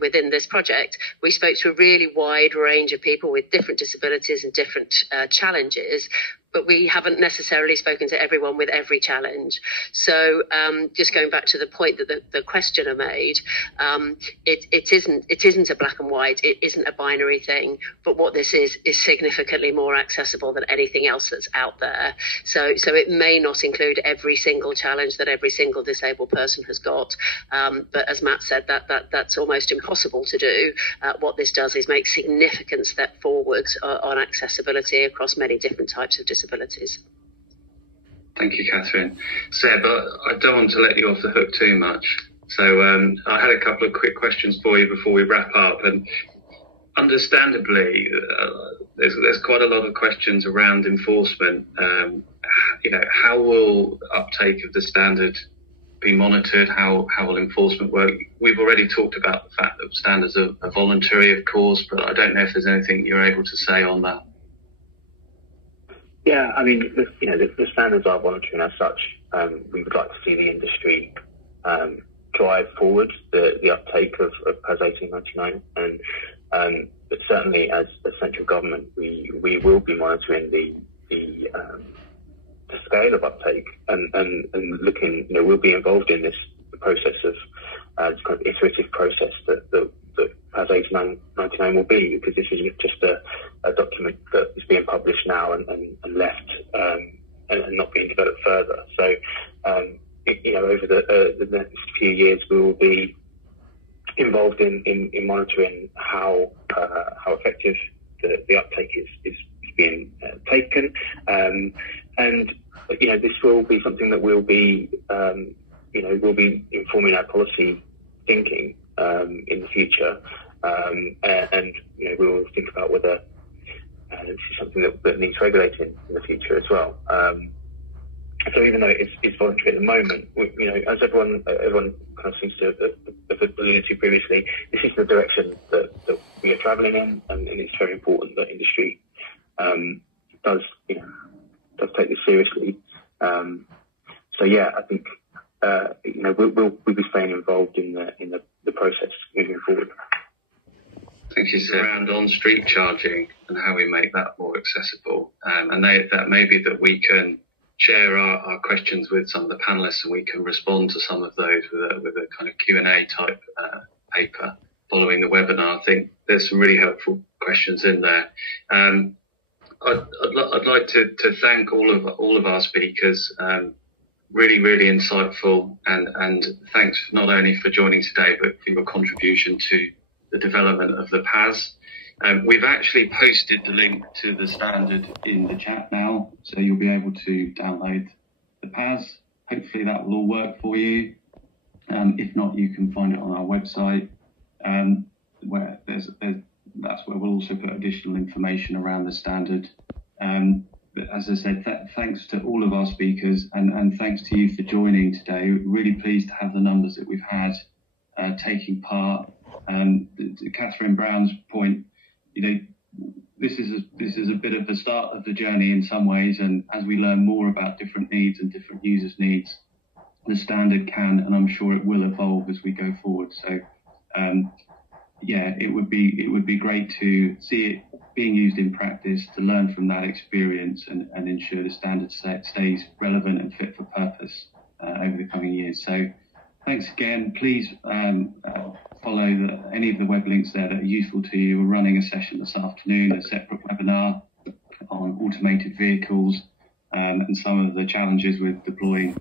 within this project, we spoke to a really wide range of people with different disabilities and different challenges, but we haven't necessarily spoken to everyone with every challenge. So just going back to the point that the questioner made, it isn't a black and white, it isn't a binary thing, but what this is significantly more accessible than anything else that's out there. So it may not include every single challenge that every single disabled person has got, but as Matt said, that's almost impossible to do. What this does is make significant step forwards on accessibility across many different types of disabilities. Thank you, Catherine. Seb, I don't want to let you off the hook too much. So I had a couple of quick questions for you before we wrap up. And understandably, there's quite a lot of questions around enforcement. How will uptake of the standard be monitored? How will enforcement work? We've already talked about the fact that standards are voluntary, of course, but I don't know if there's anything you're able to say on that. Yeah, I mean, the standards are voluntary, and as such, we would like to see the industry drive forward the uptake of PAS 1899, and but certainly as a central government, we will be monitoring the scale of uptake and looking. We'll be involved in the process of this kind of iterative process that PAS 1899 will be, because this isn't just a document that is being published now and left and not being developed further. So, over the next few years, we will be involved in monitoring how effective the uptake is being taken, and this will be something that we'll be informing our policy thinking in the future, and we'll think about whether this is something that needs regulating in the future as well. So even though it's voluntary at the moment, as everyone kind of seems to have alluded to previously, this is the direction that we are travelling in, and it's very important that industry does take this seriously. So yeah, I think we'll be staying involved in the process moving forward. Thank you, sir. Around on-street charging and how we make that more accessible, and that may be that we can share our questions with some of the panelists, and we can respond to some of those with a kind of Q&A type paper following the webinar. I think there's some really helpful questions in there. I'd like to thank all of our speakers. Really, really insightful, and thanks not only for joining today, but for your contribution to the development of the PAS. We've actually posted the link to the standard in the chat now, so you'll be able to download the PAS. Hopefully that will all work for you. If not, you can find it on our website, where that's where we'll also put additional information around the standard. But as I said, thanks to all of our speakers, and thanks to you for joining today. We're really pleased to have the numbers that we've had taking part. To Catherine Brown's point, this is a bit of the start of the journey in some ways, and as we learn more about different needs and different users' needs, the standard can, and I'm sure it will, evolve as we go forward. So, it would be great to see it being used in practice, to learn from that experience, and ensure the standard stays relevant and fit for purpose over the coming years. So, thanks again. Please follow any of the web links there that are useful to you. We're running a session this afternoon, a separate webinar on automated vehicles and some of the challenges with deploying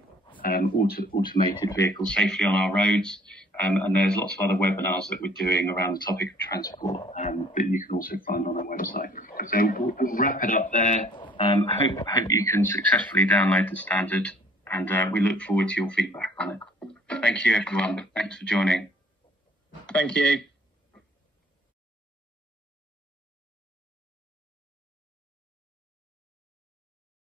automated vehicles safely on our roads. And there's lots of other webinars that we're doing around the topic of transport that you can also find on our website. So we'll wrap it up there. Hope you can successfully download the standard, and we look forward to your feedback on it. Thank you, everyone. Thanks for joining. Thank you.